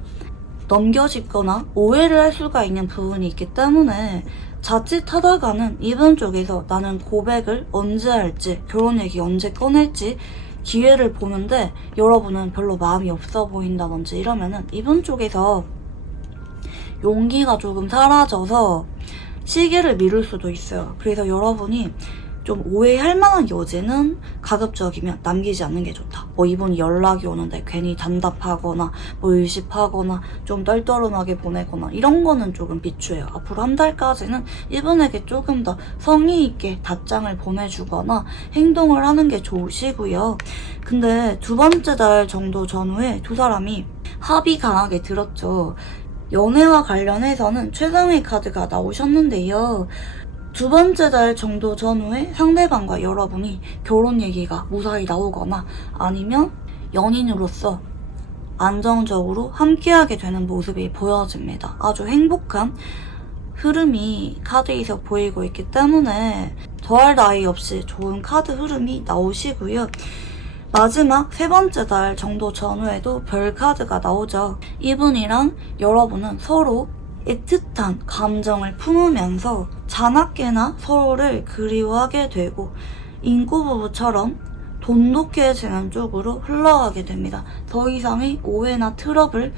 넘겨짚거나 오해를 할 수가 있는 부분이 있기 때문에 자칫하다가는 이분 쪽에서 나는 고백을 언제 할지, 결혼 얘기 언제 꺼낼지 기회를 보는데 여러분은 별로 마음이 없어 보인다든지 이러면은 이분 쪽에서 용기가 조금 사라져서 시기를 미룰 수도 있어요. 그래서 여러분이 좀 오해할 만한 여지는 가급적이면 남기지 않는 게 좋다. 뭐 이분이 연락이 오는데 괜히 단답하거나 뭐 의심하거나 좀 떨떠름하게 보내거나 이런 거는 조금 비추해요. 앞으로 한 달까지는 이분에게 조금 더 성의 있게 답장을 보내주거나 행동을 하는 게 좋으시고요. 근데 두 번째 달 정도 전후에 두 사람이 합이 강하게 들었죠. 연애와 관련해서는 최상의 카드가 나오셨는데요. 두 번째 달 정도 전후에 상대방과 여러분이 결혼 얘기가 무사히 나오거나 아니면 연인으로서 안정적으로 함께하게 되는 모습이 보여집니다. 아주 행복한 흐름이 카드에서 보이고 있기 때문에 더할 나위 없이 좋은 카드 흐름이 나오시고요. 마지막 세 번째 달 정도 전후에도 별 카드가 나오죠. 이분이랑 여러분은 서로 애틋한 감정을 품으면서 자나깨나 서로를 그리워하게 되고 인구부부처럼 돈독해지는 쪽으로 흘러가게 됩니다. 더 이상의 오해나 트러블,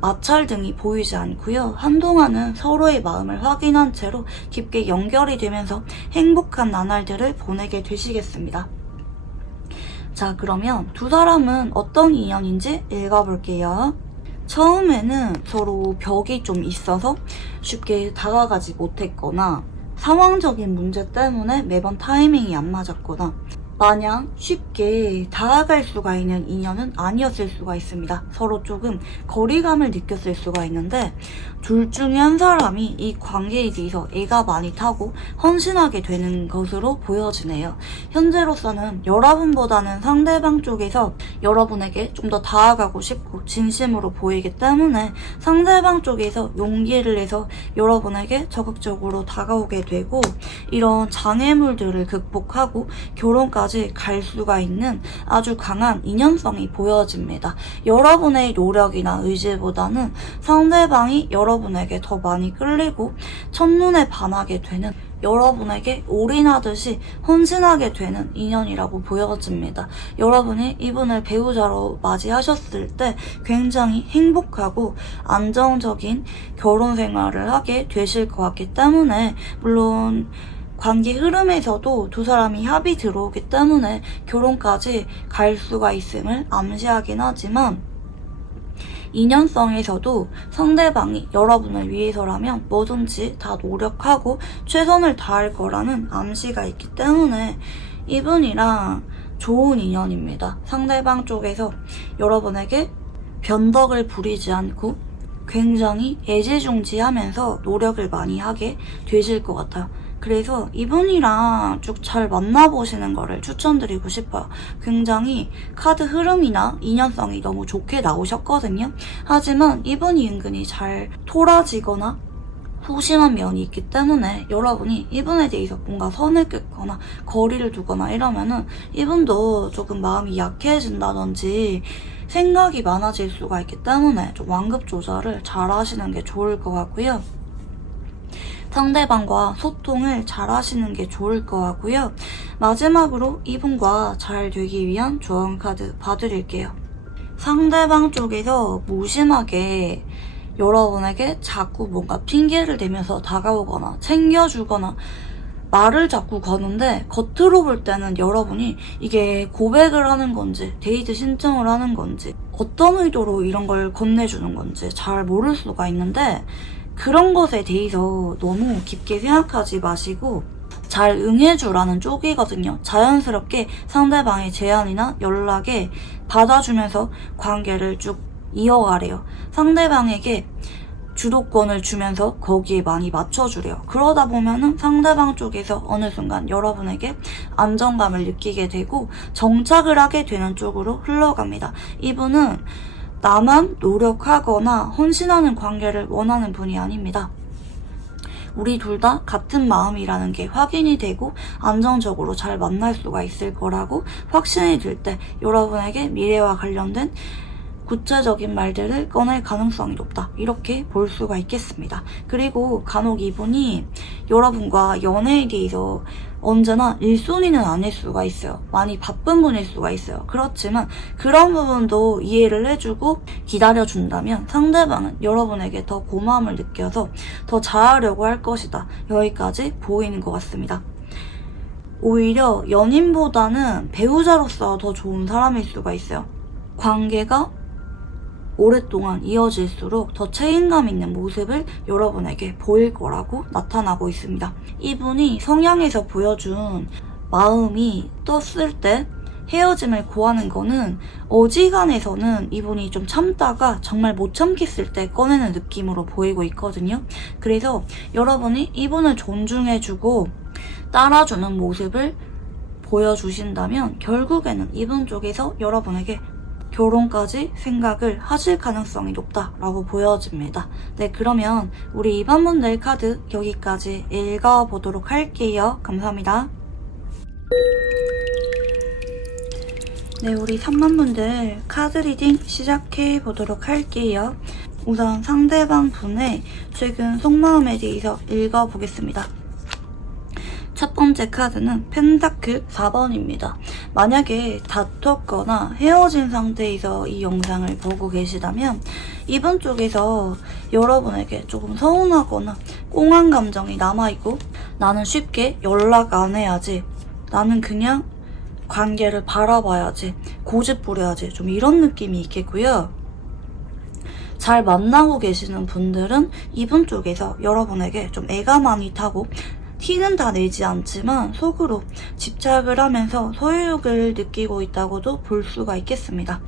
마찰 등이 보이지 않고요. 한동안은 서로의 마음을 확인한 채로 깊게 연결이 되면서 행복한 나날들을 보내게 되시겠습니다. 자, 그러면 두 사람은 어떤 인연인지 읽어볼게요. 처음에는 서로 벽이 좀 있어서 쉽게 다가가지 못했거나 상황적인 문제 때문에 매번 타이밍이 안 맞았거나 마냥 쉽게 다가갈 수가 있는 인연은 아니었을 수가 있습니다. 서로 조금 거리감을 느꼈을 수가 있는데 둘 중에 한 사람이 이 관계에 대해서 애가 많이 타고 헌신하게 되는 것으로 보여지네요. 현재로서는 여러분보다는 상대방 쪽에서 여러분에게 좀 더 다가가고 싶고 진심으로 보이기 때문에 상대방 쪽에서 용기를 내서 여러분에게 적극적으로 다가오게 되고 이런 장애물들을 극복하고 결혼까지 갈 수가 있는 아주 강한 인연성이 보여집니다. 여러분의 노력이나 의지보다는 상대방이 여러분에게 더 많이 끌리고 첫눈에 반하게 되는, 여러분에게 올인하듯이 헌신하게 되는 인연이라고 보여집니다. 여러분이 이분을 배우자로 맞이하셨을 때 굉장히 행복하고 안정적인 결혼 생활을 하게 되실 것 같기 때문에, 물론 관계 흐름에서도 두 사람이 합이 들어오기 때문에 결혼까지 갈 수가 있음을 암시하긴 하지만 인연성에서도 상대방이 여러분을 위해서라면 뭐든지 다 노력하고 최선을 다할 거라는 암시가 있기 때문에 이분이랑 좋은 인연입니다. 상대방 쪽에서 여러분에게 변덕을 부리지 않고 굉장히 애지중지하면서 노력을 많이 하게 되실 것 같아요. 그래서 이분이랑 쭉 잘 만나보시는 거를 추천드리고 싶어요. 굉장히 카드 흐름이나 인연성이 너무 좋게 나오셨거든요. 하지만 이분이 은근히 잘 토라지거나 소심한 면이 있기 때문에 여러분이 이분에 대해서 뭔가 선을 긋거나 거리를 두거나 이러면은 이분도 조금 마음이 약해진다든지 생각이 많아질 수가 있기 때문에 좀 완급 조절을 잘 하시는 게 좋을 것 같고요. 상대방과 소통을 잘 하시는 게 좋을 것 같고요. 마지막으로 이분과 잘 되기 위한 조언 카드 봐드릴게요. 상대방 쪽에서 무심하게 여러분에게 자꾸 뭔가 핑계를 대면서 다가오거나 챙겨주거나 말을 자꾸 거는데 겉으로 볼 때는 여러분이 이게 고백을 하는 건지 데이트 신청을 하는 건지 어떤 의도로 이런 걸 건네주는 건지 잘 모를 수가 있는데 그런 것에 대해서 너무 깊게 생각하지 마시고 잘 응해주라는 쪽이거든요. 자연스럽게 상대방의 제안이나 연락에 받아주면서 관계를 쭉 이어가래요. 상대방에게 주도권을 주면서 거기에 많이 맞춰주래요. 그러다 보면은 상대방 쪽에서 어느 순간 여러분에게 안정감을 느끼게 되고 정착을 하게 되는 쪽으로 흘러갑니다. 이분은 나만 노력하거나 헌신하는 관계를 원하는 분이 아닙니다. 우리 둘 다 같은 마음이라는 게 확인이 되고 안정적으로 잘 만날 수가 있을 거라고 확신이 들 때 여러분에게 미래와 관련된 구체적인 말들을 꺼낼 가능성이 높다. 이렇게 볼 수가 있겠습니다. 그리고 간혹 이분이 여러분과 연애에 대해서 언제나 1순위는 아닐 수가 있어요. 많이 바쁜 분일 수가 있어요. 그렇지만 그런 부분도 이해를 해주고 기다려준다면 상대방은 여러분에게 더 고마움을 느껴서 더 잘하려고 할 것이다. 여기까지 보이는 것 같습니다. 오히려 연인보다는 배우자로서 더 좋은 사람일 수가 있어요. 관계가 오랫동안 이어질수록 더 책임감 있는 모습을 여러분에게 보일 거라고 나타나고 있습니다. 이분이 성향에서 보여준 마음이 떴을 때 헤어짐을 고하는 거는 어지간해서는 이분이 좀 참다가 정말 못 참겠을 때 꺼내는 느낌으로 보이고 있거든요. 그래서 여러분이 이분을 존중해주고 따라주는 모습을 보여주신다면 결국에는 이분 쪽에서 여러분에게 결혼까지 생각을 하실 가능성이 높다라고 보여집니다. 네, 그러면 우리 2번분들 카드 여기까지 읽어보도록 할게요. 감사합니다. 네, 우리 3번분들 카드 리딩 시작해보도록 할게요. 우선 상대방 분의 최근 속마음에 대해서 읽어보겠습니다. 첫 번째 카드는 펜타클 4번입니다. 만약에 다퉜거나 헤어진 상태에서 이 영상을 보고 계시다면 이분 쪽에서 여러분에게 조금 서운하거나 꽁한 감정이 남아있고 나는 쉽게 연락 안 해야지, 나는 그냥 관계를 바라봐야지, 고집 부려야지, 좀 이런 느낌이 있겠고요. 잘 만나고 계시는 분들은 이분 쪽에서 여러분에게 좀 애가 많이 타고 티는 다 내지 않지만 속으로 집착을 하면서 소유욕을 느끼고 있다고도 볼 수가 있겠습니다.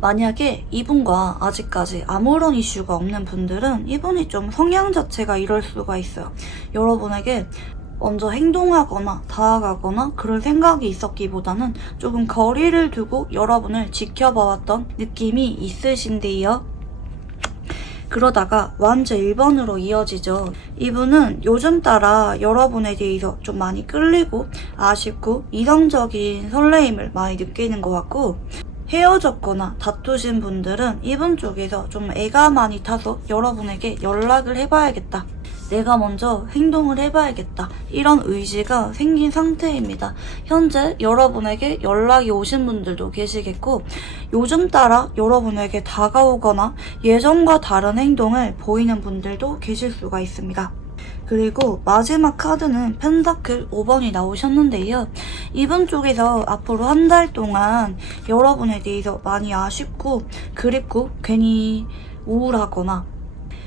만약에 이분과 아직까지 아무런 이슈가 없는 분들은 이분이 좀 성향 자체가 이럴 수가 있어요. 여러분에게 먼저 행동하거나 다가가거나 그럴 생각이 있었기보다는 조금 거리를 두고 여러분을 지켜봐왔던 느낌이 있으신데요. 그러다가 완전 1번으로 이어지죠. 이분은 요즘 따라 여러분에 대해서 좀 많이 끌리고 아쉽고 이성적인 설레임을 많이 느끼는 것 같고, 헤어졌거나 다투신 분들은 이분 쪽에서 좀 애가 많이 타서 여러분에게 연락을 해봐야겠다, 내가 먼저 행동을 해봐야겠다, 이런 의지가 생긴 상태입니다. 현재 여러분에게 연락이 오신 분들도 계시겠고, 요즘 따라 여러분에게 다가오거나 예전과 다른 행동을 보이는 분들도 계실 수가 있습니다. 그리고 마지막 카드는 펜타클 5번이 나오셨는데요. 이분 쪽에서 앞으로 한 달 동안 여러분에 대해서 많이 아쉽고 그립고 괜히 우울하거나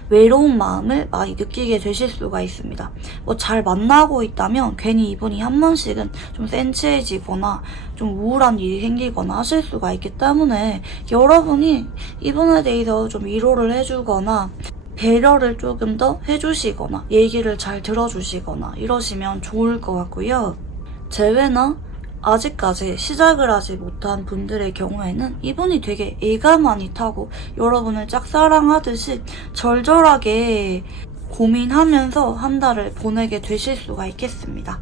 외로운 마음을 많이 느끼게 되실 수가 있습니다. 뭐 잘 만나고 있다면 괜히 이분이 한 번씩은 좀 센치해지거나 좀 우울한 일이 생기거나 하실 수가 있기 때문에 여러분이 이분에 대해서 좀 위로를 해주거나 배려를 조금 더 해주시거나 얘기를 잘 들어주시거나 이러시면 좋을 것 같고요. 제외나 아직까지 시작을 하지 못한 분들의 경우에는 이분이 되게 애가 많이 타고 여러분을 짝사랑하듯이 절절하게 고민하면서 한 달을 보내게 되실 수가 있겠습니다.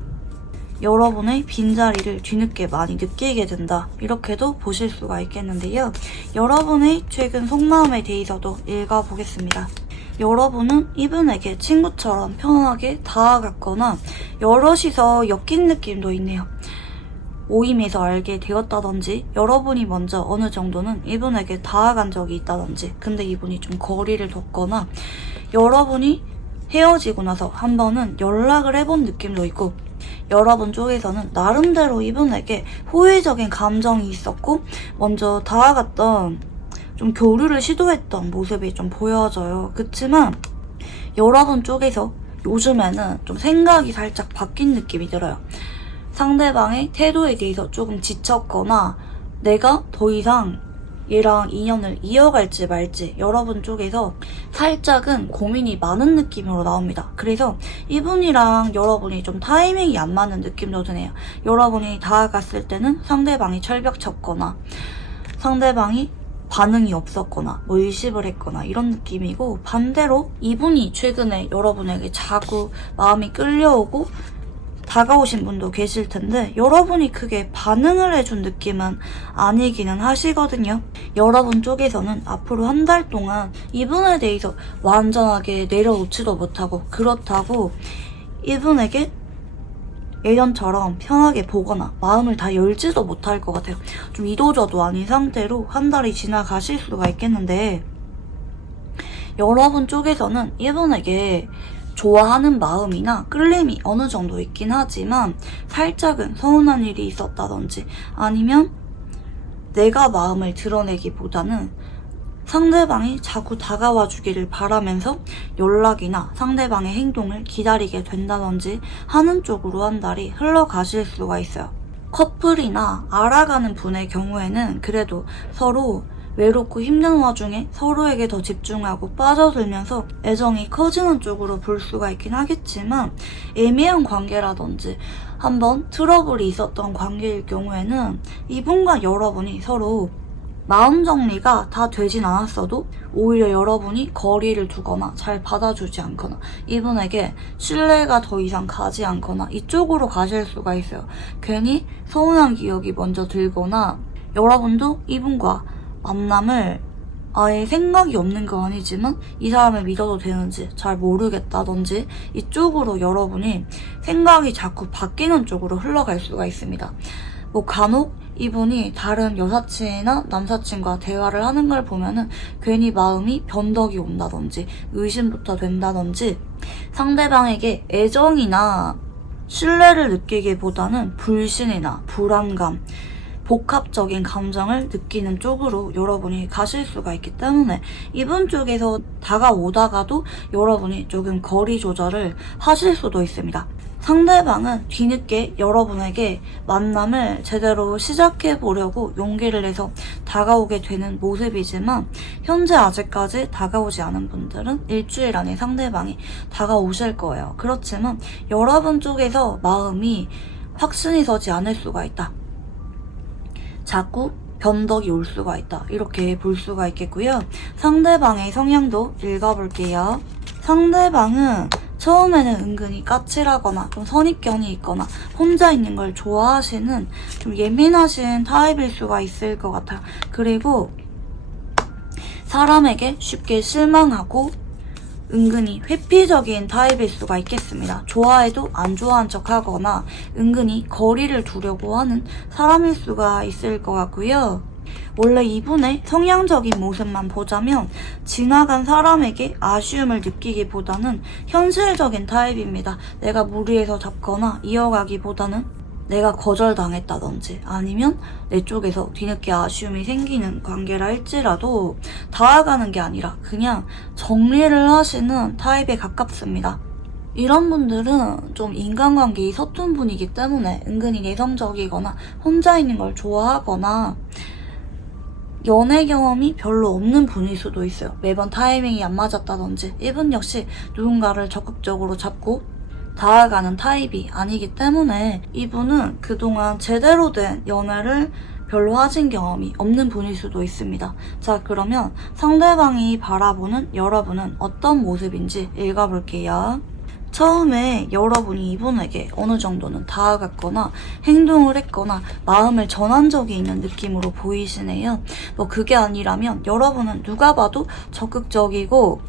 여러분의 빈자리를 뒤늦게 많이 느끼게 된다, 이렇게도 보실 수가 있겠는데요. 여러분의 최근 속마음에 대해서도 읽어보겠습니다. 여러분은 이분에게 친구처럼 편하게 다가갔거나 여럿이서 엮인 느낌도 있네요. 모임에서 알게 되었다든지 여러분이 먼저 어느 정도는 이분에게 다가간 적이 있다든지, 근데 이분이 좀 거리를 뒀거나 여러분이 헤어지고 나서 한 번은 연락을 해본 느낌도 있고, 여러분 쪽에서는 나름대로 이분에게 호의적인 감정이 있었고 먼저 다가갔던 좀 교류를 시도했던 모습이 좀 보여져요. 그치만 여러분 쪽에서 요즘에는 좀 생각이 살짝 바뀐 느낌이 들어요. 상대방의 태도에 대해서 조금 지쳤거나 내가 더 이상 얘랑 인연을 이어갈지 말지 여러분 쪽에서 살짝은 고민이 많은 느낌으로 나옵니다. 그래서 이분이랑 여러분이 좀 타이밍이 안 맞는 느낌도 드네요. 여러분이 다가갔을 때는 상대방이 철벽 쳤거나 상대방이 반응이 없었거나 뭐 일십을 했거나 이런 느낌이고, 반대로 이분이 최근에 여러분에게 자꾸 마음이 끌려오고 다가오신 분도 계실 텐데 여러분이 크게 반응을 해준 느낌은 아니기는 하시거든요. 여러분 쪽에서는 앞으로 한 달 동안 이분에 대해서 완전하게 내려놓지도 못하고, 그렇다고 이분에게 예전처럼 편하게 보거나 마음을 다 열지도 못할 것 같아요. 좀 이도저도 아닌 상태로 한 달이 지나가실 수가 있겠는데, 여러분 쪽에서는 이분에게 좋아하는 마음이나 끌림이 어느 정도 있긴 하지만 살짝은 서운한 일이 있었다든지 아니면 내가 마음을 드러내기보다는 상대방이 자꾸 다가와 주기를 바라면서 연락이나 상대방의 행동을 기다리게 된다든지 하는 쪽으로 한 달이 흘러가실 수가 있어요. 커플이나 알아가는 분의 경우에는 그래도 서로 외롭고 힘든 와중에 서로에게 더 집중하고 빠져들면서 애정이 커지는 쪽으로 볼 수가 있긴 하겠지만, 애매한 관계라든지 한번 트러블이 있었던 관계일 경우에는 이분과 여러분이 서로 마음 정리가 다 되진 않았어도 오히려 여러분이 거리를 두거나 잘 받아주지 않거나 이분에게 신뢰가 더 이상 가지 않거나 이쪽으로 가실 수가 있어요. 괜히 서운한 기억이 먼저 들거나 여러분도 이분과 만남을 아예 생각이 없는 건 아니지만 이 사람을 믿어도 되는지 잘 모르겠다든지 이쪽으로 여러분이 생각이 자꾸 바뀌는 쪽으로 흘러갈 수가 있습니다. 뭐 간혹 이분이 다른 여사친이나 남사친과 대화를 하는 걸 보면은 괜히 마음이 변덕이 온다든지 의심부터 된다든지 상대방에게 애정이나 신뢰를 느끼기보다는 불신이나 불안감, 복합적인 감정을 느끼는 쪽으로 여러분이 가실 수가 있기 때문에 이분 쪽에서 다가오다가도 여러분이 조금 거리 조절을 하실 수도 있습니다. 상대방은 뒤늦게 여러분에게 만남을 제대로 시작해 보려고 용기를 내서 다가오게 되는 모습이지만, 현재 아직까지 다가오지 않은 분들은 일주일 안에 상대방이 다가오실 거예요. 그렇지만 여러분 쪽에서 마음이 확신이 서지 않을 수가 있다. 자꾸 변덕이 올 수가 있다. 이렇게 볼 수가 있겠고요. 상대방의 성향도 읽어볼게요. 상대방은 처음에는 은근히 까칠하거나 좀 선입견이 있거나 혼자 있는 걸 좋아하시는 좀 예민하신 타입일 수가 있을 것 같아요. 그리고 사람에게 쉽게 실망하고 은근히 회피적인 타입일 수가 있겠습니다. 좋아해도 안 좋아한 척 하거나 은근히 거리를 두려고 하는 사람일 수가 있을 것 같고요. 원래 이분의 성향적인 모습만 보자면 지나간 사람에게 아쉬움을 느끼기보다는 현실적인 타입입니다. 내가 무리해서 잡거나 이어가기보다는 내가 거절당했다든지 아니면 내 쪽에서 뒤늦게 아쉬움이 생기는 관계라 할지라도 다가가는 게 아니라 그냥 정리를 하시는 타입에 가깝습니다. 이런 분들은 좀 인간관계에 서툰 분이기 때문에 은근히 내성적이거나 혼자 있는 걸 좋아하거나 연애 경험이 별로 없는 분일 수도 있어요. 매번 타이밍이 안 맞았다든지 이분 역시 누군가를 적극적으로 잡고 다가가는 타입이 아니기 때문에 이분은 그동안 제대로 된 연애를 별로 하신 경험이 없는 분일 수도 있습니다. 자, 그러면 상대방이 바라보는 여러분은 어떤 모습인지 읽어볼게요. 처음에 여러분이 이분에게 어느 정도는 다가갔거나 행동을 했거나 마음을 전한 적이 있는 느낌으로 보이시네요. 뭐 그게 아니라면 여러분은 누가 봐도 적극적이고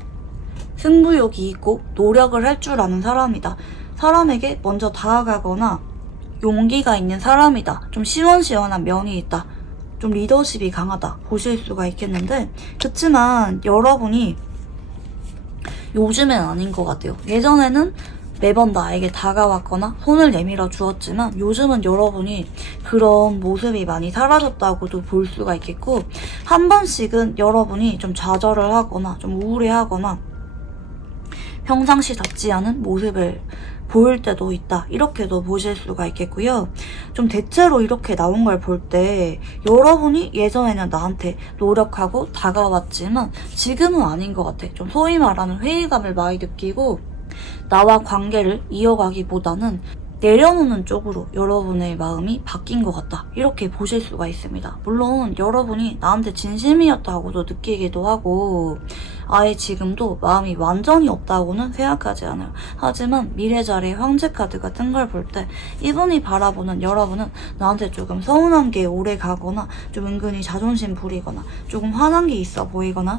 승부욕이 있고 노력을 할 줄 아는 사람이다. 사람에게 먼저 다가가거나 용기가 있는 사람이다. 좀 시원시원한 면이 있다. 좀 리더십이 강하다. 보실 수가 있겠는데, 그치만 여러분이 요즘엔 아닌 것 같아요. 예전에는 매번 나에게 다가왔거나 손을 내밀어 주었지만 요즘은 여러분이 그런 모습이 많이 사라졌다고도 볼 수가 있겠고, 한 번씩은 여러분이 좀 좌절을 하거나 좀 우울해하거나 평상시답지 않은 모습을 보일 때도 있다, 이렇게도 보실 수가 있겠고요. 좀 대체로 이렇게 나온 걸 볼 때 여러분이 예전에는 나한테 노력하고 다가왔지만 지금은 아닌 것 같아. 좀 소위 말하는 회의감을 많이 느끼고 나와 관계를 이어가기보다는 내려놓는 쪽으로 여러분의 마음이 바뀐 것 같다, 이렇게 보실 수가 있습니다. 물론 여러분이 나한테 진심이었다고도 느끼기도 하고 아예 지금도 마음이 완전히 없다고는 생각하지 않아요. 하지만 미래자리의 황제 카드가 뜬 걸 볼 때 이분이 바라보는 여러분은 나한테 조금 서운한 게 오래 가거나 좀 은근히 자존심 부리거나 조금 화난 게 있어 보이거나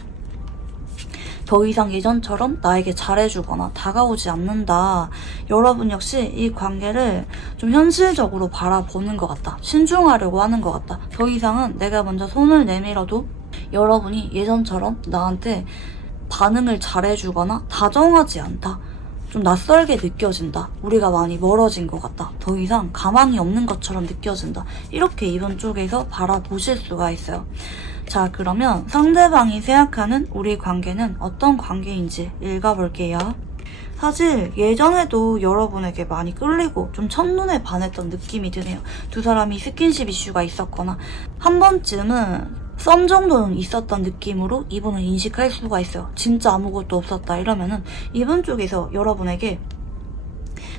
더 이상 예전처럼 나에게 잘해주거나 다가오지 않는다. 여러분 역시 이 관계를 좀 현실적으로 바라보는 것 같다. 신중하려고 하는 것 같다. 더 이상은 내가 먼저 손을 내밀어도 여러분이 예전처럼 나한테 반응을 잘해주거나 다정하지 않다. 좀 낯설게 느껴진다. 우리가 많이 멀어진 것 같다. 더 이상 가망이 없는 것처럼 느껴진다. 이렇게 이번 쪽에서 바라보실 수가 있어요. 자, 그러면 상대방이 생각하는 우리 관계는 어떤 관계인지 읽어볼게요. 사실 예전에도 여러분에게 많이 끌리고 좀 첫눈에 반했던 느낌이 드네요. 두 사람이 스킨십 이슈가 있었거나 한 번쯤은 썸 정도는 있었던 느낌으로 이분은 인식할 수가 있어요. 진짜 아무것도 없었다 이러면은 이분 쪽에서 여러분에게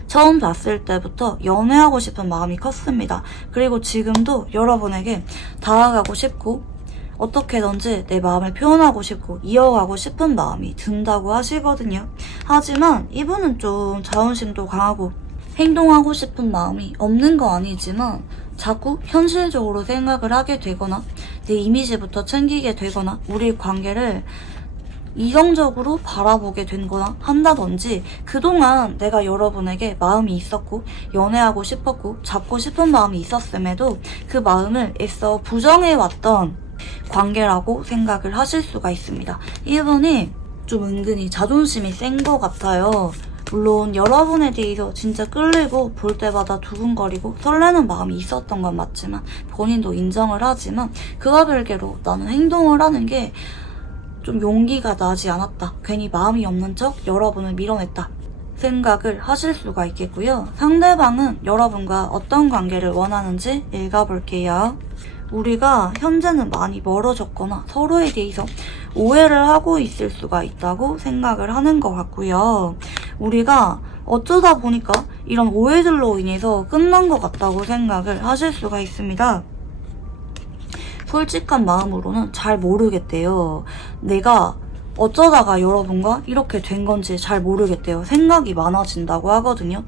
처음 봤을 때부터 연애하고 싶은 마음이 컸습니다. 그리고 지금도 여러분에게 다가가고 싶고 어떻게든지 내 마음을 표현하고 싶고 이어가고 싶은 마음이 든다고 하시거든요. 하지만 이분은 좀 자존심도 강하고 행동하고 싶은 마음이 없는 거 아니지만 자꾸 현실적으로 생각을 하게 되거나 내 이미지부터 챙기게 되거나 우리 관계를 이성적으로 바라보게 된거나 한다든지 그동안 내가 여러분에게 마음이 있었고 연애하고 싶었고 잡고 싶은 마음이 있었음에도 그 마음을 애써 부정해왔던 관계라고 생각을 하실 수가 있습니다. 이분이 좀 은근히 자존심이 센 것 같아요. 물론 여러분에 대해서 진짜 끌리고 볼 때마다 두근거리고 설레는 마음이 있었던 건 맞지만 본인도 인정을 하지만 그와 별개로 나는 행동을 하는 게 좀 용기가 나지 않았다. 괜히 마음이 없는 척 여러분을 밀어냈다. 생각을 하실 수가 있겠고요. 상대방은 여러분과 어떤 관계를 원하는지 읽어볼게요. 우리가 현재는 많이 멀어졌거나 서로에 대해서 오해를 하고 있을 수가 있다고 생각을 하는 것 같고요. 우리가 어쩌다 보니까 이런 오해들로 인해서 끝난 것 같다고 생각을 하실 수가 있습니다. 솔직한 마음으로는 잘 모르겠대요. 내가 어쩌다가 여러분과 이렇게 된 건지 잘 모르겠대요. 생각이 많아진다고 하거든요.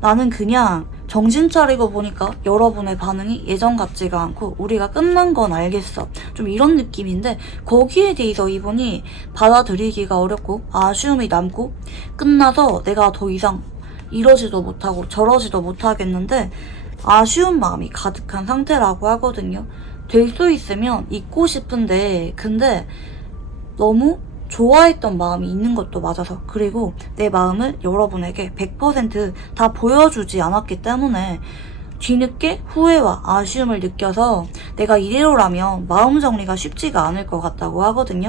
나는 그냥 정신 차리고 보니까 여러분의 반응이 예전 같지가 않고 우리가 끝난 건 알겠어. 좀 이런 느낌인데 거기에 대해서 이분이 받아들이기가 어렵고 아쉬움이 남고 끝나서 내가 더 이상 이러지도 못하고 저러지도 못하겠는데 아쉬운 마음이 가득한 상태라고 하거든요. 될 수 있으면 잊고 싶은데 근데 너무 좋아했던 마음이 있는 것도 맞아서 그리고 내 마음을 여러분에게 100% 보여주지 않았기 때문에 뒤늦게 후회와 아쉬움을 느껴서 내가 이대로라면 마음 정리가 쉽지가 않을 것 같다고 하거든요.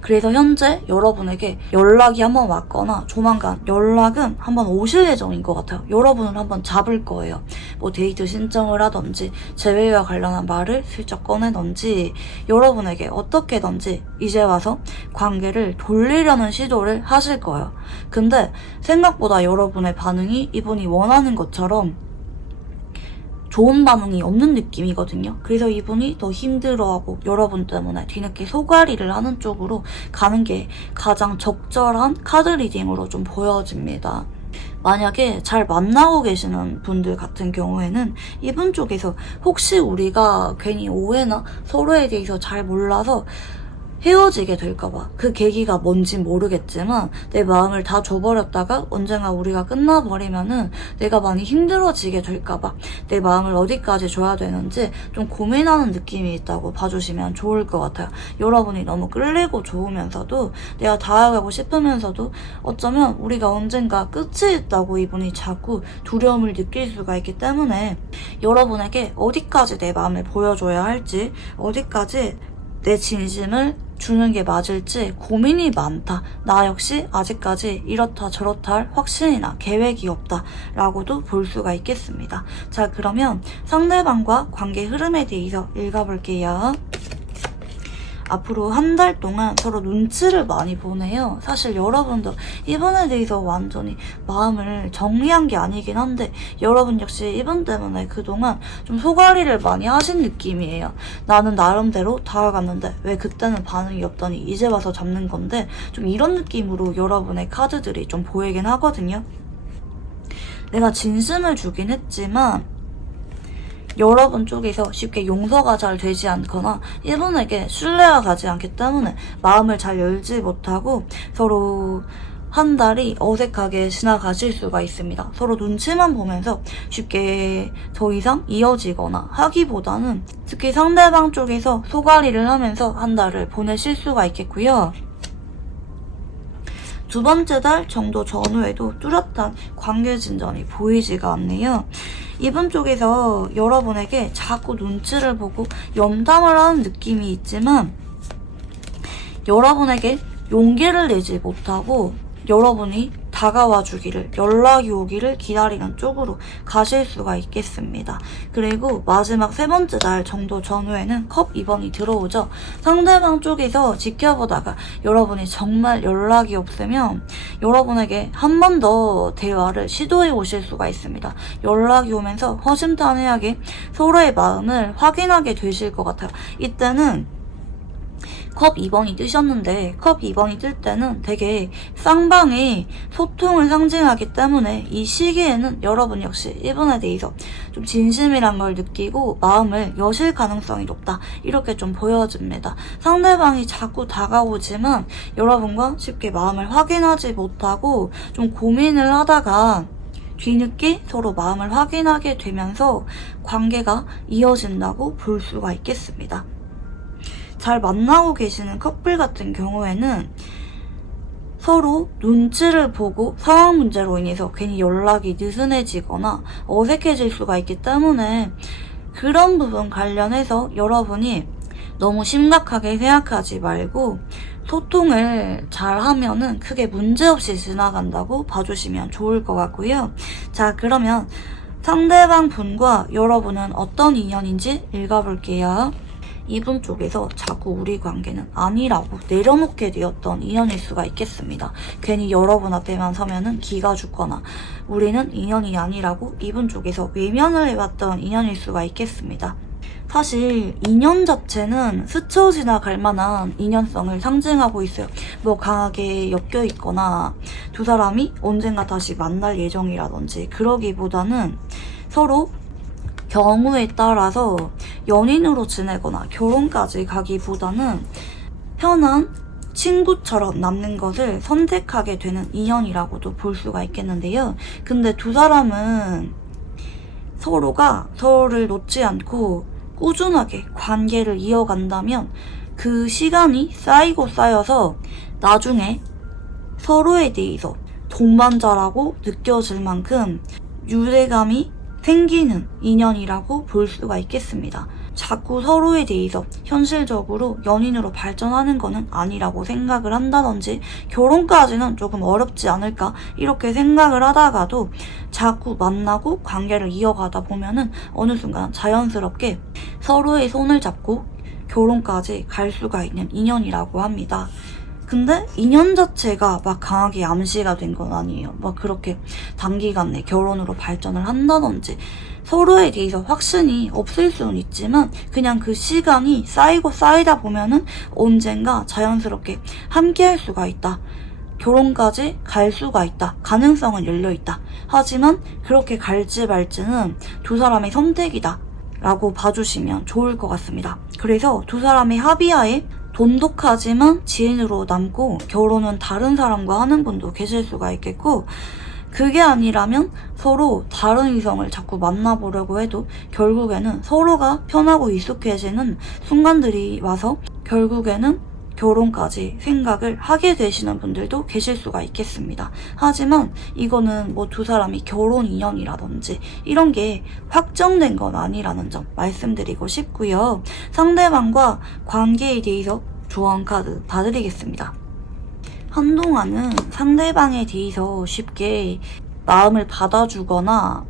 그래서 현재 여러분에게 연락이 한번 왔거나 조만간 연락은 한번 오실 예정인 것 같아요. 여러분을 한번 잡을 거예요. 뭐 데이트 신청을 하던지 재회와 관련한 말을 슬쩍 꺼내던지 여러분에게 어떻게든지 이제 와서 관계를 돌리려는 시도를 하실 거예요. 근데 생각보다 여러분의 반응이 이분이 원하는 것처럼 좋은 반응이 없는 느낌이거든요. 그래서 이분이 더 힘들어하고 여러분 때문에 뒤늦게 소가리를 하는 쪽으로 가는 게 가장 적절한 카드 리딩으로 좀 보여집니다. 만약에 잘 만나고 계시는 분들 같은 경우에는 이분 쪽에서 혹시 우리가 괜히 오해나 서로에 대해서 잘 몰라서 헤어지게 될까봐. 그 계기가 뭔진 모르겠지만 내 마음을 다 줘버렸다가 언젠가 우리가 끝나버리면은 내가 많이 힘들어지게 될까봐 내 마음을 어디까지 줘야 되는지 좀 고민하는 느낌이 있다고 봐주시면 좋을 것 같아요. 여러분이 너무 끌리고 좋으면서도 내가 다가가고 싶으면서도 어쩌면 우리가 언젠가 끝이 있다고 이분이 자꾸 두려움을 느낄 수가 있기 때문에 여러분에게 어디까지 내 마음을 보여줘야 할지, 어디까지 내 진심을 주는 게 맞을지 고민이 많다. 나 역시 아직까지 이렇다 저렇다 할 확신이나 계획이 없다 라고도 볼 수가 있겠습니다. 자, 그러면 상대방과 관계 흐름에 대해서 읽어볼게요. 앞으로 한 달 동안 서로 눈치를 많이 보네요. 사실 여러분도 이분에 대해서 완전히 마음을 정리한 게 아니긴 한데 여러분 역시 이분 때문에 그동안 좀 소갈이를 많이 하신 느낌이에요. 나는 나름대로 다가갔는데 왜 그때는 반응이 없더니 이제 와서 잡는 건데, 좀 이런 느낌으로 여러분의 카드들이 좀 보이긴 하거든요. 내가 진심을 주긴 했지만 여러분 쪽에서 쉽게 용서가 잘 되지 않거나 이분에게 신뢰가 가지 않기 때문에 마음을 잘 열지 못하고 서로 한 달이 어색하게 지나가실 수가 있습니다. 서로 눈치만 보면서 쉽게 더 이상 이어지거나 하기보다는 특히 상대방 쪽에서 소갈이를 하면서 한 달을 보내실 수가 있겠고요. 두 번째 달 정도 전후에도 뚜렷한 관계 진전이 보이지가 않네요. 이분 쪽에서 여러분에게 자꾸 눈치를 보고 염담을 하는 느낌이 있지만 여러분에게 용기를 내지 못하고 여러분이 다가와 주기를, 연락이 오기를 기다리는 쪽으로 가실 수가 있겠습니다. 그리고 마지막 세 번째 날 정도 전후에는 컵 2번이 들어오죠. 상대방 쪽에서 지켜보다가 여러분이 정말 연락이 없으면 여러분에게 한 번 더 대화를 시도해 보실 수가 있습니다. 연락이 오면서 허심탄회하게 서로의 마음을 확인하게 되실 것 같아요. 이때는 컵 2번이 뜨셨는데 컵 2번이 뜰 때는 되게 쌍방의 소통을 상징하기 때문에 이 시기에는 여러분 역시 이분에 대해서 좀 진심이란 걸 느끼고 마음을 여실 가능성이 높다, 이렇게 좀 보여집니다. 상대방이 자꾸 다가오지만 여러분과 쉽게 마음을 확인하지 못하고 좀 고민을 하다가 뒤늦게 서로 마음을 확인하게 되면서 관계가 이어진다고 볼 수가 있겠습니다. 잘 만나고 계시는 커플 같은 경우에는 서로 눈치를 보고 상황 문제로 인해서 괜히 연락이 느슨해지거나 어색해질 수가 있기 때문에 그런 부분 관련해서 여러분이 너무 심각하게 생각하지 말고 소통을 잘 하면은 크게 문제없이 지나간다고 봐주시면 좋을 것 같고요. 자, 그러면 상대방 분과 여러분은 어떤 인연인지 읽어볼게요. 이분 쪽에서 자꾸 우리 관계는 아니라고 내려놓게 되었던 인연일 수가 있겠습니다. 괜히 여러분 앞에만 서면은 기가 죽거나 우리는 인연이 아니라고 이분 쪽에서 외면을 해왔던 인연일 수가 있겠습니다. 사실 인연 자체는 스쳐 지나갈 만한 인연성을 상징하고 있어요. 뭐 강하게 엮여 있거나 두 사람이 언젠가 다시 만날 예정이라든지, 그러기보다는 서로 경우에 따라서 연인으로 지내거나 결혼까지 가기보다는 편한 친구처럼 남는 것을 선택하게 되는 인연이라고도 볼 수가 있겠는데요. 근데 두 사람은 서로가 서로를 놓지 않고 꾸준하게 관계를 이어간다면 그 시간이 쌓이고 쌓여서 나중에 서로에 대해서 동반자라고 느껴질 만큼 유대감이 생기는 인연이라고 볼 수가 있겠습니다. 자꾸 서로에 대해서 현실적으로 연인으로 발전하는 거는 아니라고 생각을 한다든지 결혼까지는 조금 어렵지 않을까 이렇게 생각을 하다가도 자꾸 만나고 관계를 이어가다 보면은 어느 순간 자연스럽게 서로의 손을 잡고 결혼까지 갈 수가 있는 인연이라고 합니다. 근데 인연 자체가 막 강하게 암시가 된 건 아니에요. 막 그렇게 단기간 내 결혼으로 발전을 한다든지 서로에 대해서 확신이 없을 수는 있지만 그냥 그 시간이 쌓이고 쌓이다 보면은 언젠가 자연스럽게 함께 할 수가 있다. 결혼까지 갈 수가 있다. 가능성은 열려있다. 하지만 그렇게 갈지 말지는 두 사람의 선택이다 라고 봐주시면 좋을 것 같습니다. 그래서 두 사람의 합의하에 돈독하지만 지인으로 남고 결혼은 다른 사람과 하는 분도 계실 수가 있겠고, 그게 아니라면 서로 다른 이성을 자꾸 만나보려고 해도 결국에는 서로가 편하고 익숙해지는 순간들이 와서 결국에는 결혼까지 생각을 하게 되시는 분들도 계실 수가 있겠습니다. 하지만 이거는 뭐 두 사람이 결혼 인연이라든지 이런 게 확정된 건 아니라는 점 말씀드리고 싶고요. 상대방과 관계에 대해서 조언 카드 봐드리겠습니다. 한동안은 상대방에 대해서 쉽게 마음을 받아주거나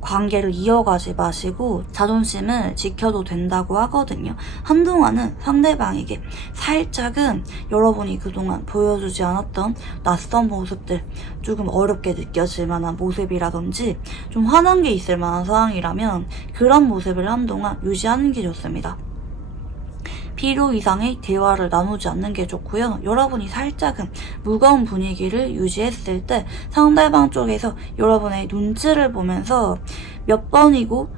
관계를 이어가지 마시고 자존심을 지켜도 된다고 하거든요. 한동안은 상대방에게 살짝은 여러분이 그동안 보여주지 않았던 낯선 모습들, 조금 어렵게 느껴질 만한 모습이라든지 좀 화난 게 있을 만한 상황이라면 그런 모습을 한동안 유지하는 게 좋습니다. 필요 이상의 대화를 나누지 않는 게 좋고요. 여러분이 살짝은 무거운 분위기를 유지했을 때 상대방 쪽에서 여러분의 눈치를 보면서 몇 번이고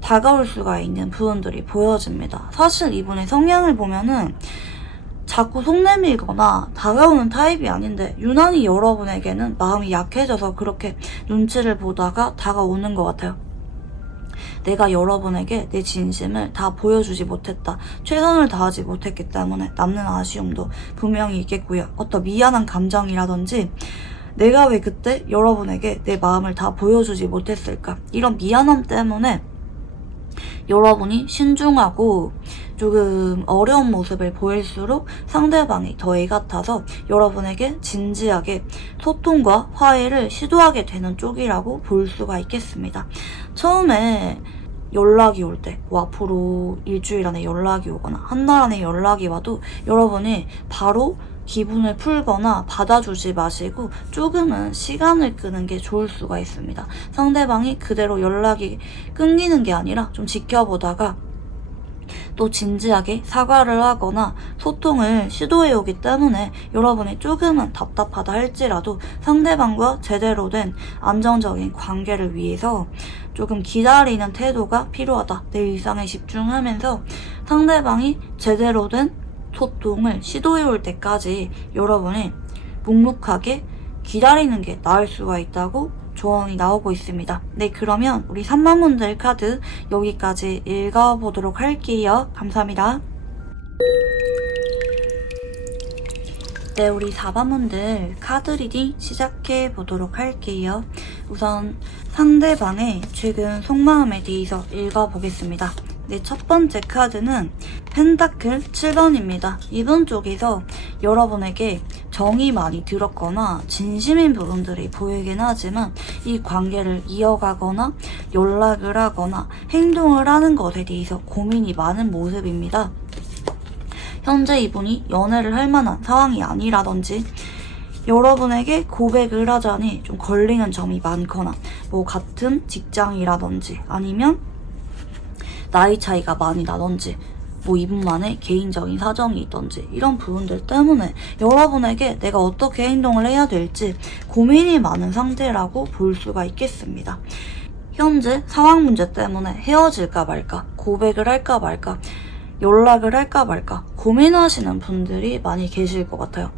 다가올 수가 있는 부분들이 보여집니다. 사실 이분의 성향을 보면은 자꾸 속 내밀거나 다가오는 타입이 아닌데 유난히 여러분에게는 마음이 약해져서 그렇게 눈치를 보다가 다가오는 것 같아요. 내가 여러분에게 내 진심을 다 보여주지 못했다. 최선을 다하지 못했기 때문에 남는 아쉬움도 분명히 있겠고요. 어떤 미안한 감정이라든지 내가 왜 그때 여러분에게 내 마음을 다 보여주지 못했을까. 이런 미안함 때문에 여러분이 신중하고 조금 어려운 모습을 보일수록 상대방이 더 애 같아서 여러분에게 진지하게 소통과 화해를 시도하게 되는 쪽이라고 볼 수가 있겠습니다. 처음에 연락이 올 때, 뭐 앞으로 일주일 안에 연락이 오거나 한 달 안에 연락이 와도 여러분이 바로 기분을 풀거나 받아주지 마시고 조금은 시간을 끄는 게 좋을 수가 있습니다. 상대방이 그대로 연락이 끊기는 게 아니라 좀 지켜보다가 또 진지하게 사과를 하거나 소통을 시도해 오기 때문에 여러분이 조금은 답답하다 할지라도 상대방과 제대로 된 안정적인 관계를 위해서 조금 기다리는 태도가 필요하다. 내 일상에 집중하면서 상대방이 제대로 된 소통을 시도해 올 때까지 여러분이 묵묵하게 기다리는 게 나을 수가 있다고 조언이 나오고 있습니다. 네, 그러면 우리 3만 분들 카드 여기까지 읽어보도록 할게요. 감사합니다. 네, 우리 4번 분들 카드 리딩 시작해 보도록 할게요. 우선 상대방의 최근 속마음에 대해서 읽어보겠습니다. 네, 첫 번째 카드는 펜타클 7번입니다. 이번 쪽에서 여러분에게 정이 많이 들었거나 진심인 부분들이 보이긴 하지만 이 관계를 이어가거나 연락을 하거나 행동을 하는 것에 대해서 고민이 많은 모습입니다. 현재 이분이 연애를 할 만한 상황이 아니라든지 여러분에게 고백을 하자니 좀 걸리는 점이 많거나 뭐 같은 직장이라든지 아니면 나이 차이가 많이 나던지 뭐 이분만의 개인적인 사정이 있던지 이런 부분들 때문에 여러분에게 내가 어떻게 행동을 해야 될지 고민이 많은 상태라고 볼 수가 있겠습니다. 현재 상황 문제 때문에 헤어질까 말까, 고백을 할까 말까, 연락을 할까 말까 고민하시는 분들이 많이 계실 것 같아요.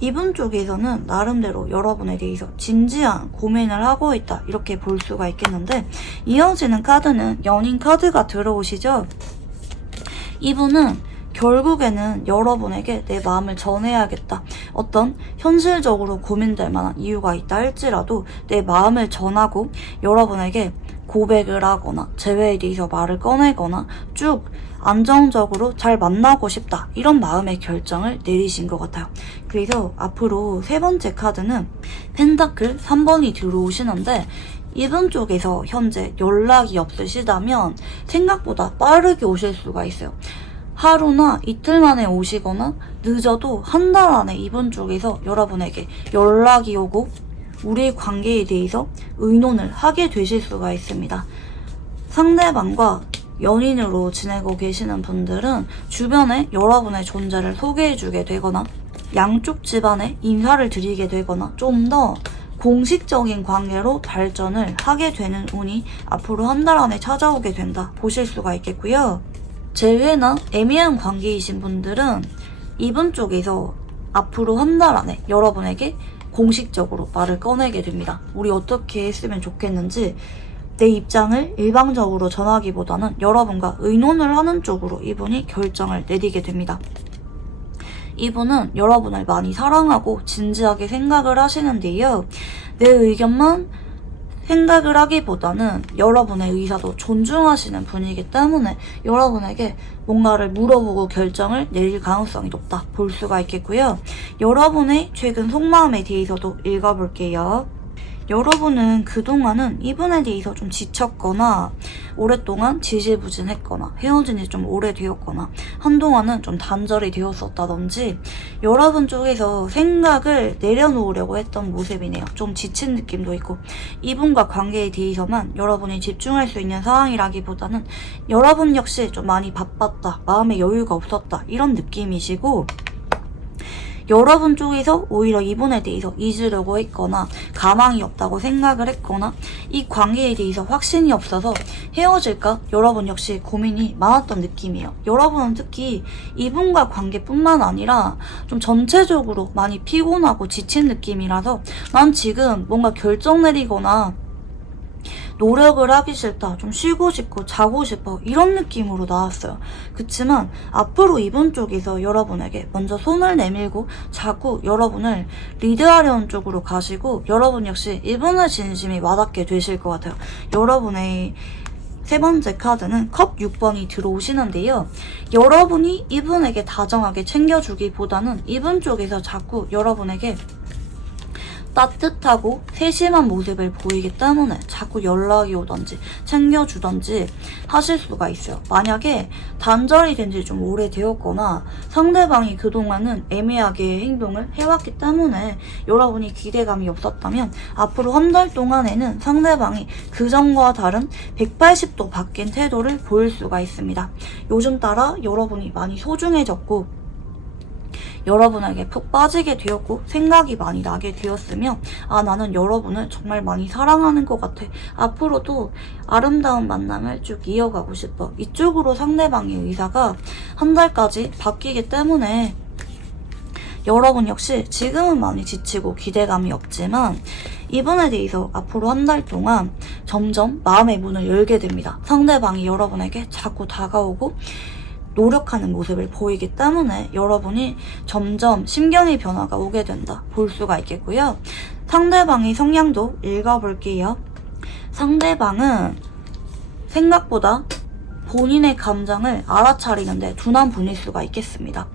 이분 쪽에서는 나름대로 여러분에 대해서 진지한 고민을 하고 있다 이렇게 볼 수가 있겠는데 이어지는 카드는 연인 카드가 들어오시죠. 이분은 결국에는 여러분에게 내 마음을 전해야겠다. 어떤 현실적으로 고민될 만한 이유가 있다 할지라도 내 마음을 전하고 여러분에게 고백을 하거나 재회에 대해서 말을 꺼내거나 쭉 안정적으로 잘 만나고 싶다. 이런 마음의 결정을 내리신 것 같아요. 그래서 앞으로 세 번째 카드는 펜타클 3번이 들어오시는데 이분 쪽에서 현재 연락이 없으시다면 생각보다 빠르게 오실 수가 있어요. 하루나 이틀 만에 오시거나 늦어도 한 달 안에 이분 쪽에서 여러분에게 연락이 오고 우리의 관계에 대해서 의논을 하게 되실 수가 있습니다. 상대방과 연인으로 지내고 계시는 분들은 주변에 여러분의 존재를 소개해주게 되거나 양쪽 집안에 인사를 드리게 되거나 좀 더 공식적인 관계로 발전을 하게 되는 운이 앞으로 한 달 안에 찾아오게 된다 보실 수가 있겠고요. 재회나 애매한 관계이신 분들은 이분 쪽에서 앞으로 한 달 안에 여러분에게 공식적으로 말을 꺼내게 됩니다. 우리 어떻게 했으면 좋겠는지 내 입장을 일방적으로 전하기보다는 여러분과 의논을 하는 쪽으로 이분이 결정을 내리게 됩니다. 이분은 여러분을 많이 사랑하고 진지하게 생각을 하시는데요. 내 의견만 생각을 하기보다는 여러분의 의사도 존중하시는 분이기 때문에 여러분에게 뭔가를 물어보고 결정을 내릴 가능성이 높다 볼 수가 있겠고요. 여러분의 최근 속마음에 대해서도 읽어볼게요. 여러분은 그동안은 이분에 대해서 좀 지쳤거나 오랫동안 지지부진했거나 헤어진 지 좀 오래되었거나 한동안은 좀 단절이 되었었다든지 여러분 쪽에서 생각을 내려놓으려고 했던 모습이네요. 좀 지친 느낌도 있고 이분과 관계에 대해서만 여러분이 집중할 수 있는 상황이라기보다는 여러분 역시 좀 많이 바빴다, 마음에 여유가 없었다 이런 느낌이시고 여러분 쪽에서 오히려 이분에 대해서 잊으려고 했거나 가망이 없다고 생각을 했거나 이 관계에 대해서 확신이 없어서 헤어질까 여러분 역시 고민이 많았던 느낌이에요. 여러분은 특히 이분과 관계뿐만 아니라 좀 전체적으로 많이 피곤하고 지친 느낌이라서 난 지금 뭔가 결정 내리거나 노력을 하기 싫다, 좀 쉬고 싶고 자고 싶어 이런 느낌으로 나왔어요. 그치만 앞으로 이분 쪽에서 여러분에게 먼저 손을 내밀고 자꾸 여러분을 리드하려는 쪽으로 가시고 여러분 역시 이분의 진심이 와닿게 되실 것 같아요. 여러분의 세 번째 카드는 컵 6번이 들어오시는데요. 여러분이 이분에게 다정하게 챙겨주기보다는 이분 쪽에서 자꾸 여러분에게 따뜻하고 세심한 모습을 보이기 때문에 자꾸 연락이 오던지 챙겨주던지 하실 수가 있어요. 만약에 단절이 된 지 좀 오래되었거나 상대방이 그동안은 애매하게 행동을 해왔기 때문에 여러분이 기대감이 없었다면 앞으로 한 달 동안에는 상대방이 그전과 다른 180도 바뀐 태도를 보일 수가 있습니다. 요즘 따라 여러분이 많이 소중해졌고 여러분에게 푹 빠지게 되었고 생각이 많이 나게 되었으며 나는 여러분을 정말 많이 사랑하는 것 같아. 앞으로도 아름다운 만남을 쭉 이어가고 싶어. 이쪽으로 상대방의 의사가 한 달까지 바뀌기 때문에 여러분 역시 지금은 많이 지치고 기대감이 없지만 이분에 대해서 앞으로 한 달 동안 점점 마음의 문을 열게 됩니다. 상대방이 여러분에게 자꾸 다가오고 노력하는 모습을 보이기 때문에 여러분이 점점 심경의 변화가 오게 된다 볼 수가 있겠고요. 상대방의 성향도 읽어볼게요. 상대방은 생각보다 본인의 감정을 알아차리는데 둔한 분일 수가 있겠습니다.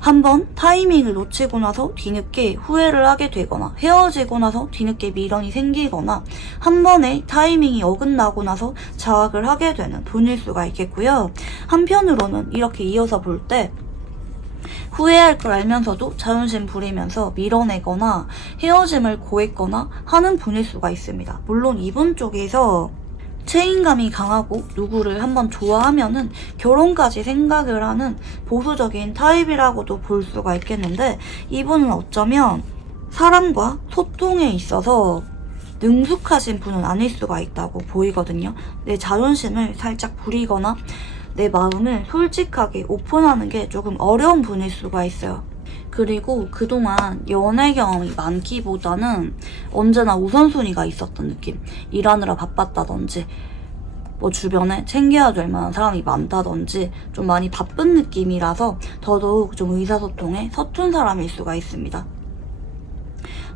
한번 타이밍을 놓치고 나서 뒤늦게 후회를 하게 되거나 헤어지고 나서 뒤늦게 미련이 생기거나 한 번에 타이밍이 어긋나고 나서 자학을 하게 되는 분일 수가 있겠고요. 한편으로는 이렇게 이어서 볼 때 후회할 걸 알면서도 자존심 부리면서 밀어내거나 헤어짐을 고했거나 하는 분일 수가 있습니다. 물론 이분 쪽에서 책임감이 강하고 누구를 한번 좋아하면은 결혼까지 생각을 하는 보수적인 타입이라고도 볼 수가 있겠는데 이분은 어쩌면 사람과 소통에 있어서 능숙하신 분은 아닐 수가 있다고 보이거든요. 내 자존심을 살짝 부리거나 내 마음을 솔직하게 오픈하는 게 조금 어려운 분일 수가 있어요. 그리고 그동안 연애 경험이 많기보다는 언제나 우선순위가 있었던 느낌. 일하느라 바빴다든지 뭐 주변에 챙겨야 될 만한 사람이 많다든지 좀 많이 바쁜 느낌이라서 더더욱 좀 의사소통에 서툰 사람일 수가 있습니다.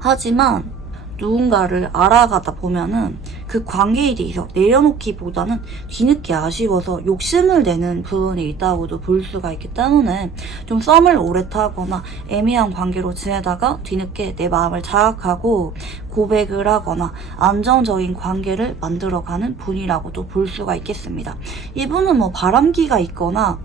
하지만 누군가를 알아가다 보면은 그 관계에 대해서 내려놓기보다는 뒤늦게 아쉬워서 욕심을 내는 부분이 있다고도 볼 수가 있기 때문에 좀 썸을 오래 타거나 애매한 관계로 지내다가 뒤늦게 내 마음을 자각하고 고백을 하거나 안정적인 관계를 만들어가는 분이라고도 볼 수가 있겠습니다. 이분은 뭐 바람기가 있거나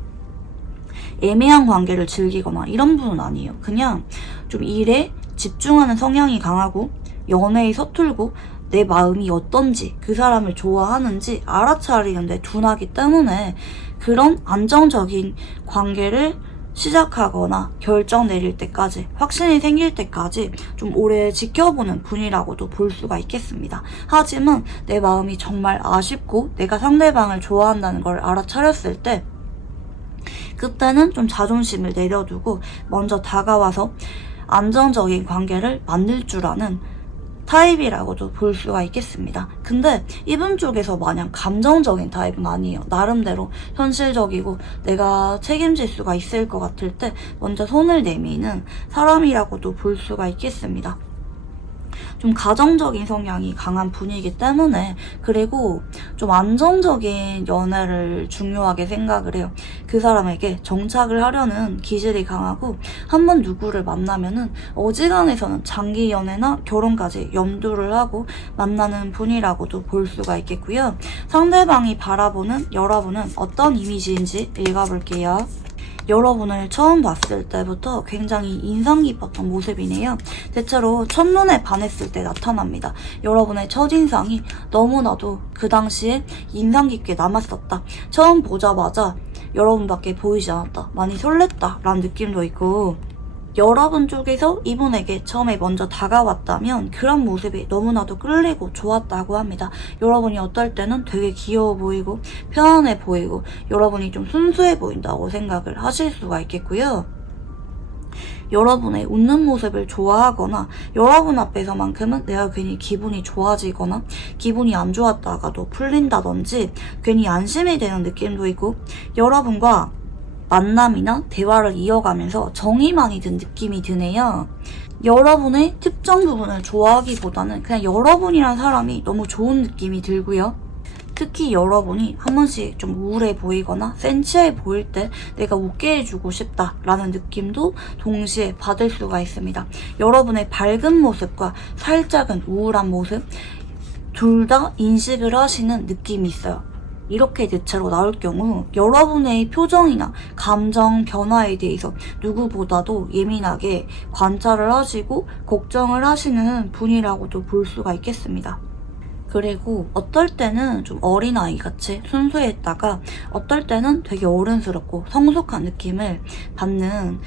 애매한 관계를 즐기거나 이런 분은 아니에요. 그냥 좀 일에 집중하는 성향이 강하고 연애에 서툴고 내 마음이 어떤지 그 사람을 좋아하는지 알아차리는데 둔하기 때문에 그런 안정적인 관계를 시작하거나 결정 내릴 때까지 확신이 생길 때까지 좀 오래 지켜보는 분이라고도 볼 수가 있겠습니다. 하지만 내 마음이 정말 아쉽고 내가 상대방을 좋아한다는 걸 알아차렸을 때 그때는 좀 자존심을 내려두고 먼저 다가와서 안정적인 관계를 만들 줄 아는 타입이라고도 볼 수가 있겠습니다. 근데 이분 쪽에서 마냥 감정적인 타입은 아니에요. 나름대로 현실적이고 내가 책임질 수가 있을 것 같을 때 먼저 손을 내미는 사람이라고도 볼 수가 있겠습니다. 좀 가정적인 성향이 강한 분이기 때문에, 그리고 좀 안정적인 연애를 중요하게 생각을 해요. 그 사람에게 정착을 하려는 기질이 강하고 한번 누구를 만나면은 어지간해서는 장기 연애나 결혼까지 염두를 하고 만나는 분이라고도 볼 수가 있겠고요. 상대방이 바라보는 여러분은 어떤 이미지인지 읽어볼게요. 여러분을 처음 봤을 때부터 굉장히 인상 깊었던 모습이네요. 대체로 첫눈에 반했을 때 나타납니다. 여러분의 첫인상이 너무나도 그 당시에 인상 깊게 남았었다. 처음 보자마자 여러분밖에 보이지 않았다. 많이 설렜다 라는 느낌도 있고, 여러분 쪽에서 이분에게 처음에 먼저 다가왔다면 그런 모습이 너무나도 끌리고 좋았다고 합니다. 여러분이 어떨 때는 되게 귀여워 보이고 편안해 보이고 여러분이 좀 순수해 보인다고 생각을 하실 수가 있겠고요. 여러분의 웃는 모습을 좋아하거나 여러분 앞에서만큼은 내가 괜히 기분이 좋아지거나 기분이 안 좋았다가도 풀린다든지 괜히 안심이 되는 느낌도 있고, 여러분과 만남이나 대화를 이어가면서 정이 많이 든 느낌이 드네요. 여러분의 특정 부분을 좋아하기보다는 그냥 여러분이란 사람이 너무 좋은 느낌이 들고요. 특히 여러분이 한 번씩 좀 우울해 보이거나 센치해 보일 때 내가 웃게 해주고 싶다라는 느낌도 동시에 받을 수가 있습니다. 여러분의 밝은 모습과 살짝은 우울한 모습, 둘 다 인식을 하시는 느낌이 있어요. 이렇게 대체로 나올 경우 여러분의 표정이나 감정 변화에 대해서 누구보다도 예민하게 관찰을 하시고 걱정을 하시는 분이라고도 볼 수가 있겠습니다. 그리고 어떨 때는 좀 어린아이같이 순수했다가 어떨 때는 되게 어른스럽고 성숙한 느낌을 받는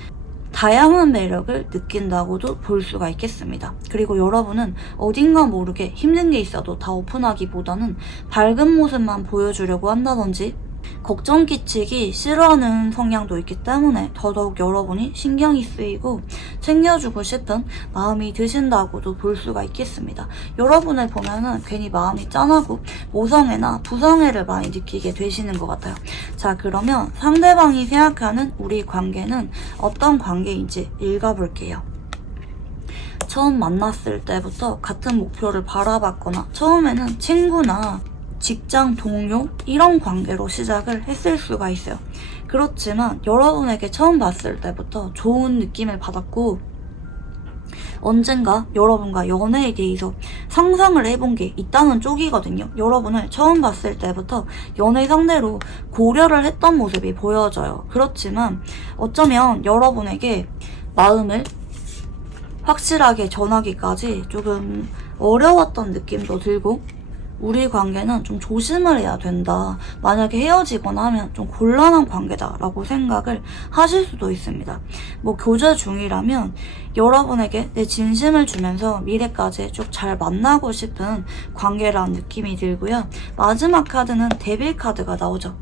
다양한 매력을 느낀다고도 볼 수가 있겠습니다. 그리고 여러분은 어딘가 모르게 힘든 게 있어도 다 오픈하기보다는 밝은 모습만 보여주려고 한다든지 걱정 끼치기 싫어하는 성향도 있기 때문에 더더욱 여러분이 신경이 쓰이고 챙겨주고 싶은 마음이 드신다고도 볼 수가 있겠습니다. 여러분을 보면은 괜히 마음이 짠하고 모성애나 부성애를 많이 느끼게 되시는 것 같아요. 자, 그러면 상대방이 생각하는 우리 관계는 어떤 관계인지 읽어볼게요. 처음 만났을 때부터 같은 목표를 바라봤거나 처음에는 친구나 직장 동료 이런 관계로 시작을 했을 수가 있어요. 그렇지만 여러분에게 처음 봤을 때부터 좋은 느낌을 받았고 언젠가 여러분과 연애에 대해서 상상을 해본 게 있다는 쪽이거든요. 여러분을 처음 봤을 때부터 연애 상대로 고려를 했던 모습이 보여져요. 그렇지만 어쩌면 여러분에게 마음을 확실하게 전하기까지 조금 어려웠던 느낌도 들고, 우리 관계는 좀 조심을 해야 된다. 만약에 헤어지거나 하면 좀 곤란한 관계다라고 생각을 하실 수도 있습니다. 뭐 교제 중이라면 여러분에게 내 진심을 주면서 미래까지 쭉 잘 만나고 싶은 관계라는 느낌이 들고요. 마지막 카드는 데빌 카드가 나오죠.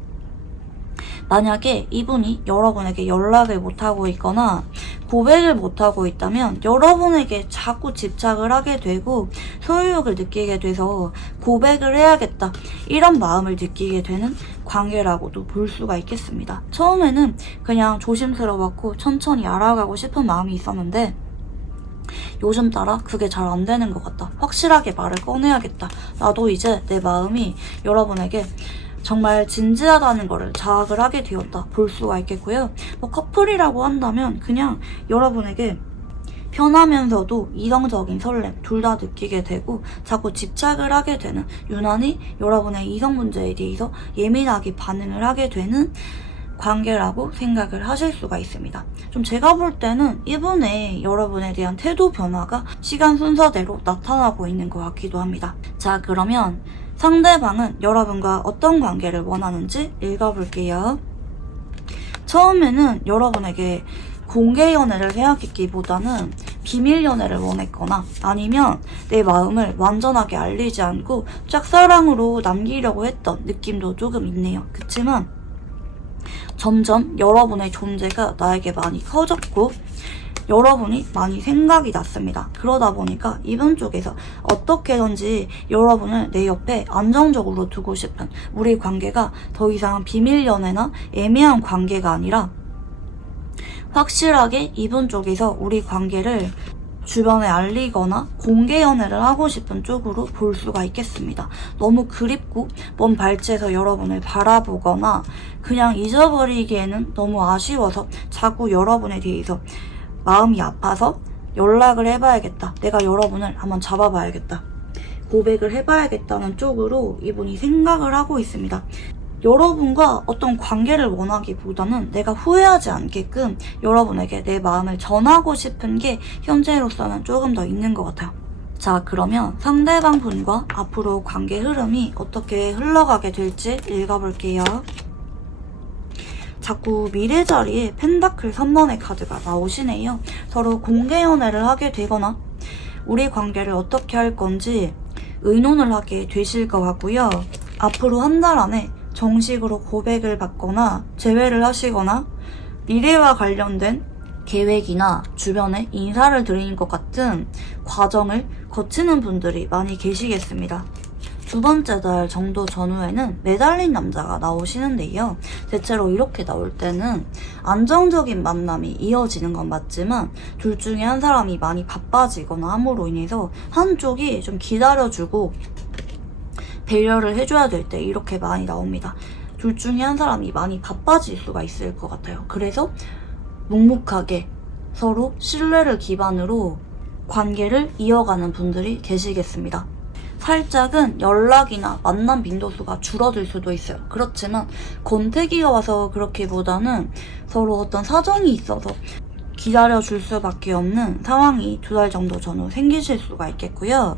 만약에 이분이 여러분에게 연락을 못하고 있거나 고백을 못하고 있다면 여러분에게 자꾸 집착을 하게 되고 소유욕을 느끼게 돼서 고백을 해야겠다 이런 마음을 느끼게 되는 관계라고도 볼 수가 있겠습니다. 처음에는 그냥 조심스러웠고 천천히 알아가고 싶은 마음이 있었는데 요즘 따라 그게 잘 안 되는 것 같다. 확실하게 말을 꺼내야겠다. 나도 이제 내 마음이 여러분에게 정말 진지하다는 거를 자학을 하게 되었다 볼 수가 있겠고요. 뭐 커플이라고 한다면 그냥 여러분에게 편하면서도 이성적인 설렘 둘 다 느끼게 되고 자꾸 집착을 하게 되는, 유난히 여러분의 이성 문제에 대해서 예민하게 반응을 하게 되는 관계라고 생각을 하실 수가 있습니다. 좀 제가 볼 때는 이분의 여러분에 대한 태도 변화가 시간 순서대로 나타나고 있는 것 같기도 합니다. 자, 그러면 상대방은 여러분과 어떤 관계를 원하는지 읽어볼게요. 처음에는 여러분에게 공개 연애를 생각했기보다는 비밀 연애를 원했거나 아니면 내 마음을 완전하게 알리지 않고 짝사랑으로 남기려고 했던 느낌도 조금 있네요. 그치만 점점 여러분의 존재가 나에게 많이 커졌고 여러분이 많이 생각이 났습니다. 그러다 보니까 이분 쪽에서 어떻게든지 여러분을 내 옆에 안정적으로 두고 싶은, 우리 관계가 더 이상 비밀 연애나 애매한 관계가 아니라 확실하게 이분 쪽에서 우리 관계를 주변에 알리거나 공개 연애를 하고 싶은 쪽으로 볼 수가 있겠습니다. 너무 그립고 먼 발치에서 여러분을 바라보거나 그냥 잊어버리기에는 너무 아쉬워서 자꾸 여러분에 대해서 마음이 아파서 연락을 해봐야겠다. 내가 여러분을 한번 잡아봐야겠다. 고백을 해봐야겠다는 쪽으로 이분이 생각을 하고 있습니다. 여러분과 어떤 관계를 원하기보다는 내가 후회하지 않게끔 여러분에게 내 마음을 전하고 싶은 게 현재로서는 조금 더 있는 것 같아요. 자, 그러면 상대방 분과 앞으로 관계 흐름이 어떻게 흘러가게 될지 읽어볼게요. 자꾸 미래 자리에 펜다클 3번의 카드가 나오시네요. 서로 공개 연애를 하게 되거나 우리 관계를 어떻게 할 건지 의논을 하게 되실 것 같고요. 앞으로 한 달 안에 정식으로 고백을 받거나 재회를 하시거나 미래와 관련된 계획이나 주변에 인사를 드리는 것 같은 과정을 거치는 분들이 많이 계시겠습니다. 두 번째 달 정도 전후에는 매달린 남자가 나오시는데요. 대체로 이렇게 나올 때는 안정적인 만남이 이어지는 건 맞지만 둘 중에 한 사람이 많이 바빠지거나 함으로 인해서 한쪽이 좀 기다려주고 배려를 해줘야 될 때 이렇게 많이 나옵니다. 둘 중에 한 사람이 많이 바빠질 수가 있을 것 같아요. 그래서 묵묵하게 서로 신뢰를 기반으로 관계를 이어가는 분들이 계시겠습니다. 살짝은 연락이나 만남 빈도수가 줄어들 수도 있어요. 그렇지만 권태기가 와서 그렇기보다는 서로 어떤 사정이 있어서 기다려줄 수밖에 없는 상황이 2달 정도 전후 생기실 수가 있겠고요.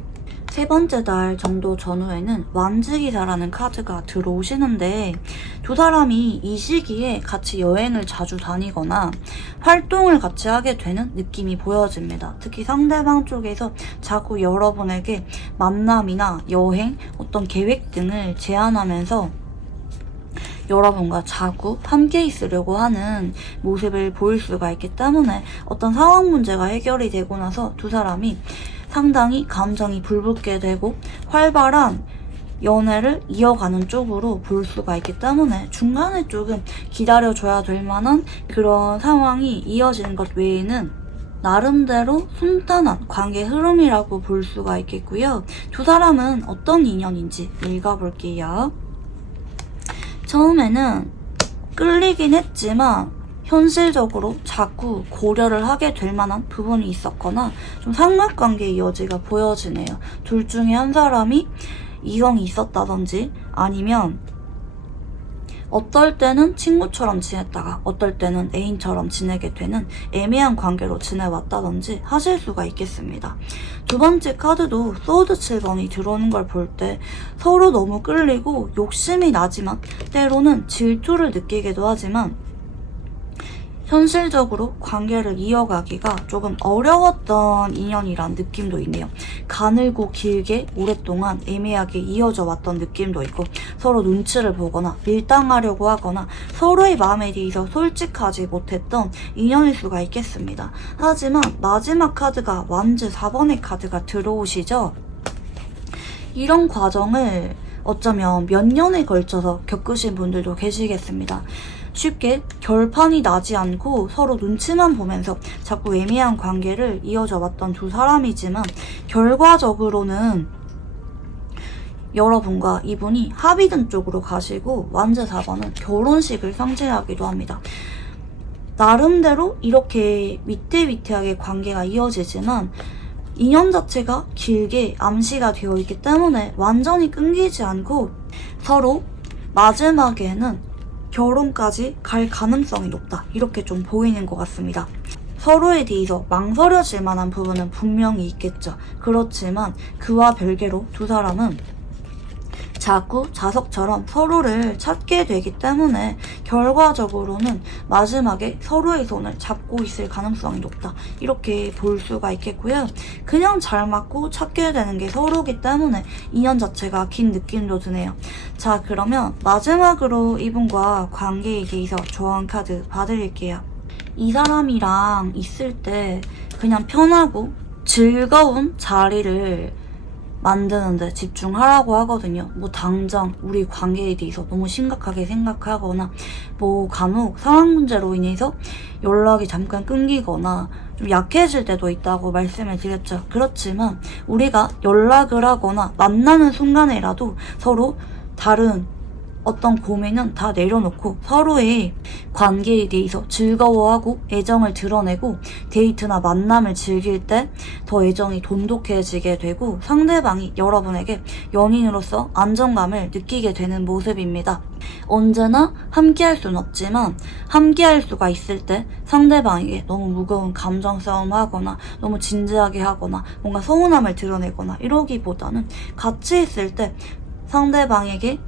세 번째 달 정도 전후에는 완즈기사라는 카드가 들어오시는데 두 사람이 이 시기에 같이 여행을 자주 다니거나 활동을 같이 하게 되는 느낌이 보여집니다. 특히 상대방 쪽에서 자꾸 여러분에게 만남이나 여행, 어떤 계획 등을 제안하면서 여러분과 자꾸 함께 있으려고 하는 모습을 보일 수가 있기 때문에 어떤 상황 문제가 해결이 되고 나서 두 사람이 상당히 감정이 불붙게 되고 활발한 연애를 이어가는 쪽으로 볼 수가 있기 때문에 중간에 조금 기다려줘야 될 만한 그런 상황이 이어지는 것 외에는 나름대로 순탄한 관계 흐름이라고 볼 수가 있겠고요. 두 사람은 어떤 인연인지 읽어볼게요. 처음에는 끌리긴 했지만 현실적으로 자꾸 고려를 하게 될 만한 부분이 있었거나 좀 삼각관계의 여지가 보여지네요. 둘 중에 한 사람이 이성이 있었다든지 아니면 어떨 때는 친구처럼 지냈다가 어떨 때는 애인처럼 지내게 되는 애매한 관계로 지내왔다든지 하실 수가 있겠습니다. 두 번째 카드도 소드 7번이 들어오는 걸 볼 때 서로 너무 끌리고 욕심이 나지만 때로는 질투를 느끼기도 하지만 현실적으로 관계를 이어가기가 조금 어려웠던 인연이란 느낌도 있네요. 가늘고 길게 오랫동안 애매하게 이어져 왔던 느낌도 있고 서로 눈치를 보거나 밀당하려고 하거나 서로의 마음에 대해서 솔직하지 못했던 인연일 수가 있겠습니다. 하지만 마지막 카드가 완즈 4번의 카드가 들어오시죠? 이런 과정을 어쩌면 몇 년에 걸쳐서 겪으신 분들도 계시겠습니다. 쉽게 결판이 나지 않고 서로 눈치만 보면서 자꾸 애매한 관계를 이어져 왔던 두 사람이지만 결과적으로는 여러분과 이분이 합의된 쪽으로 가시고 완즈 4번은 결혼식을 상징하기도 합니다. 나름대로 이렇게 위태위태하게 관계가 이어지지만 인연 자체가 길게 암시가 되어 있기 때문에 완전히 끊기지 않고 서로 마지막에는 결혼까지 갈 가능성이 높다. 이렇게 좀 보이는 것 같습니다. 서로에 대해서 망설여질 만한 부분은 분명히 있겠죠. 그렇지만 그와 별개로 두 사람은 자꾸 자석처럼 서로를 찾게 되기 때문에 결과적으로는 마지막에 서로의 손을 잡고 있을 가능성이 높다. 이렇게 볼 수가 있겠고요. 그냥 잘 맞고 찾게 되는 게 서로기 때문에 인연 자체가 긴 느낌도 드네요. 자, 그러면 마지막으로 이분과 관계에 대해서 조언 카드 봐드릴게요. 이 사람이랑 있을 때 그냥 편하고 즐거운 자리를 만드는데 집중하라고 하거든요. 뭐 당장 우리 관계에 대해서 너무 심각하게 생각하거나 뭐 간혹 상황 문제로 인해서 연락이 잠깐 끊기거나 좀 약해질 때도 있다고 말씀을 드렸죠. 그렇지만 우리가 연락을 하거나 만나는 순간에라도 서로 다른 어떤 고민은 다 내려놓고 서로의 관계에 대해서 즐거워하고 애정을 드러내고 데이트나 만남을 즐길 때 더 애정이 돈독해지게 되고 상대방이 여러분에게 연인으로서 안정감을 느끼게 되는 모습입니다. 언제나 함께할 수는 없지만 함께할 수가 있을 때 상대방에게 너무 무거운 감정 싸움 하거나 너무 진지하게 하거나 뭔가 서운함을 드러내거나 이러기보다는 같이 있을 때 상대방에게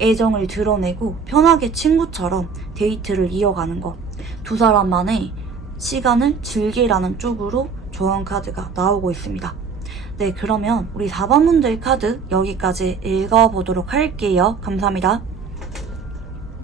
애정을 드러내고 편하게 친구처럼 데이트를 이어가는 것. 두 사람만의 시간을 즐기라는 쪽으로 조언 카드가 나오고 있습니다. 네, 그러면 우리 4번 분들 카드 여기까지 읽어보도록 할게요. 감사합니다.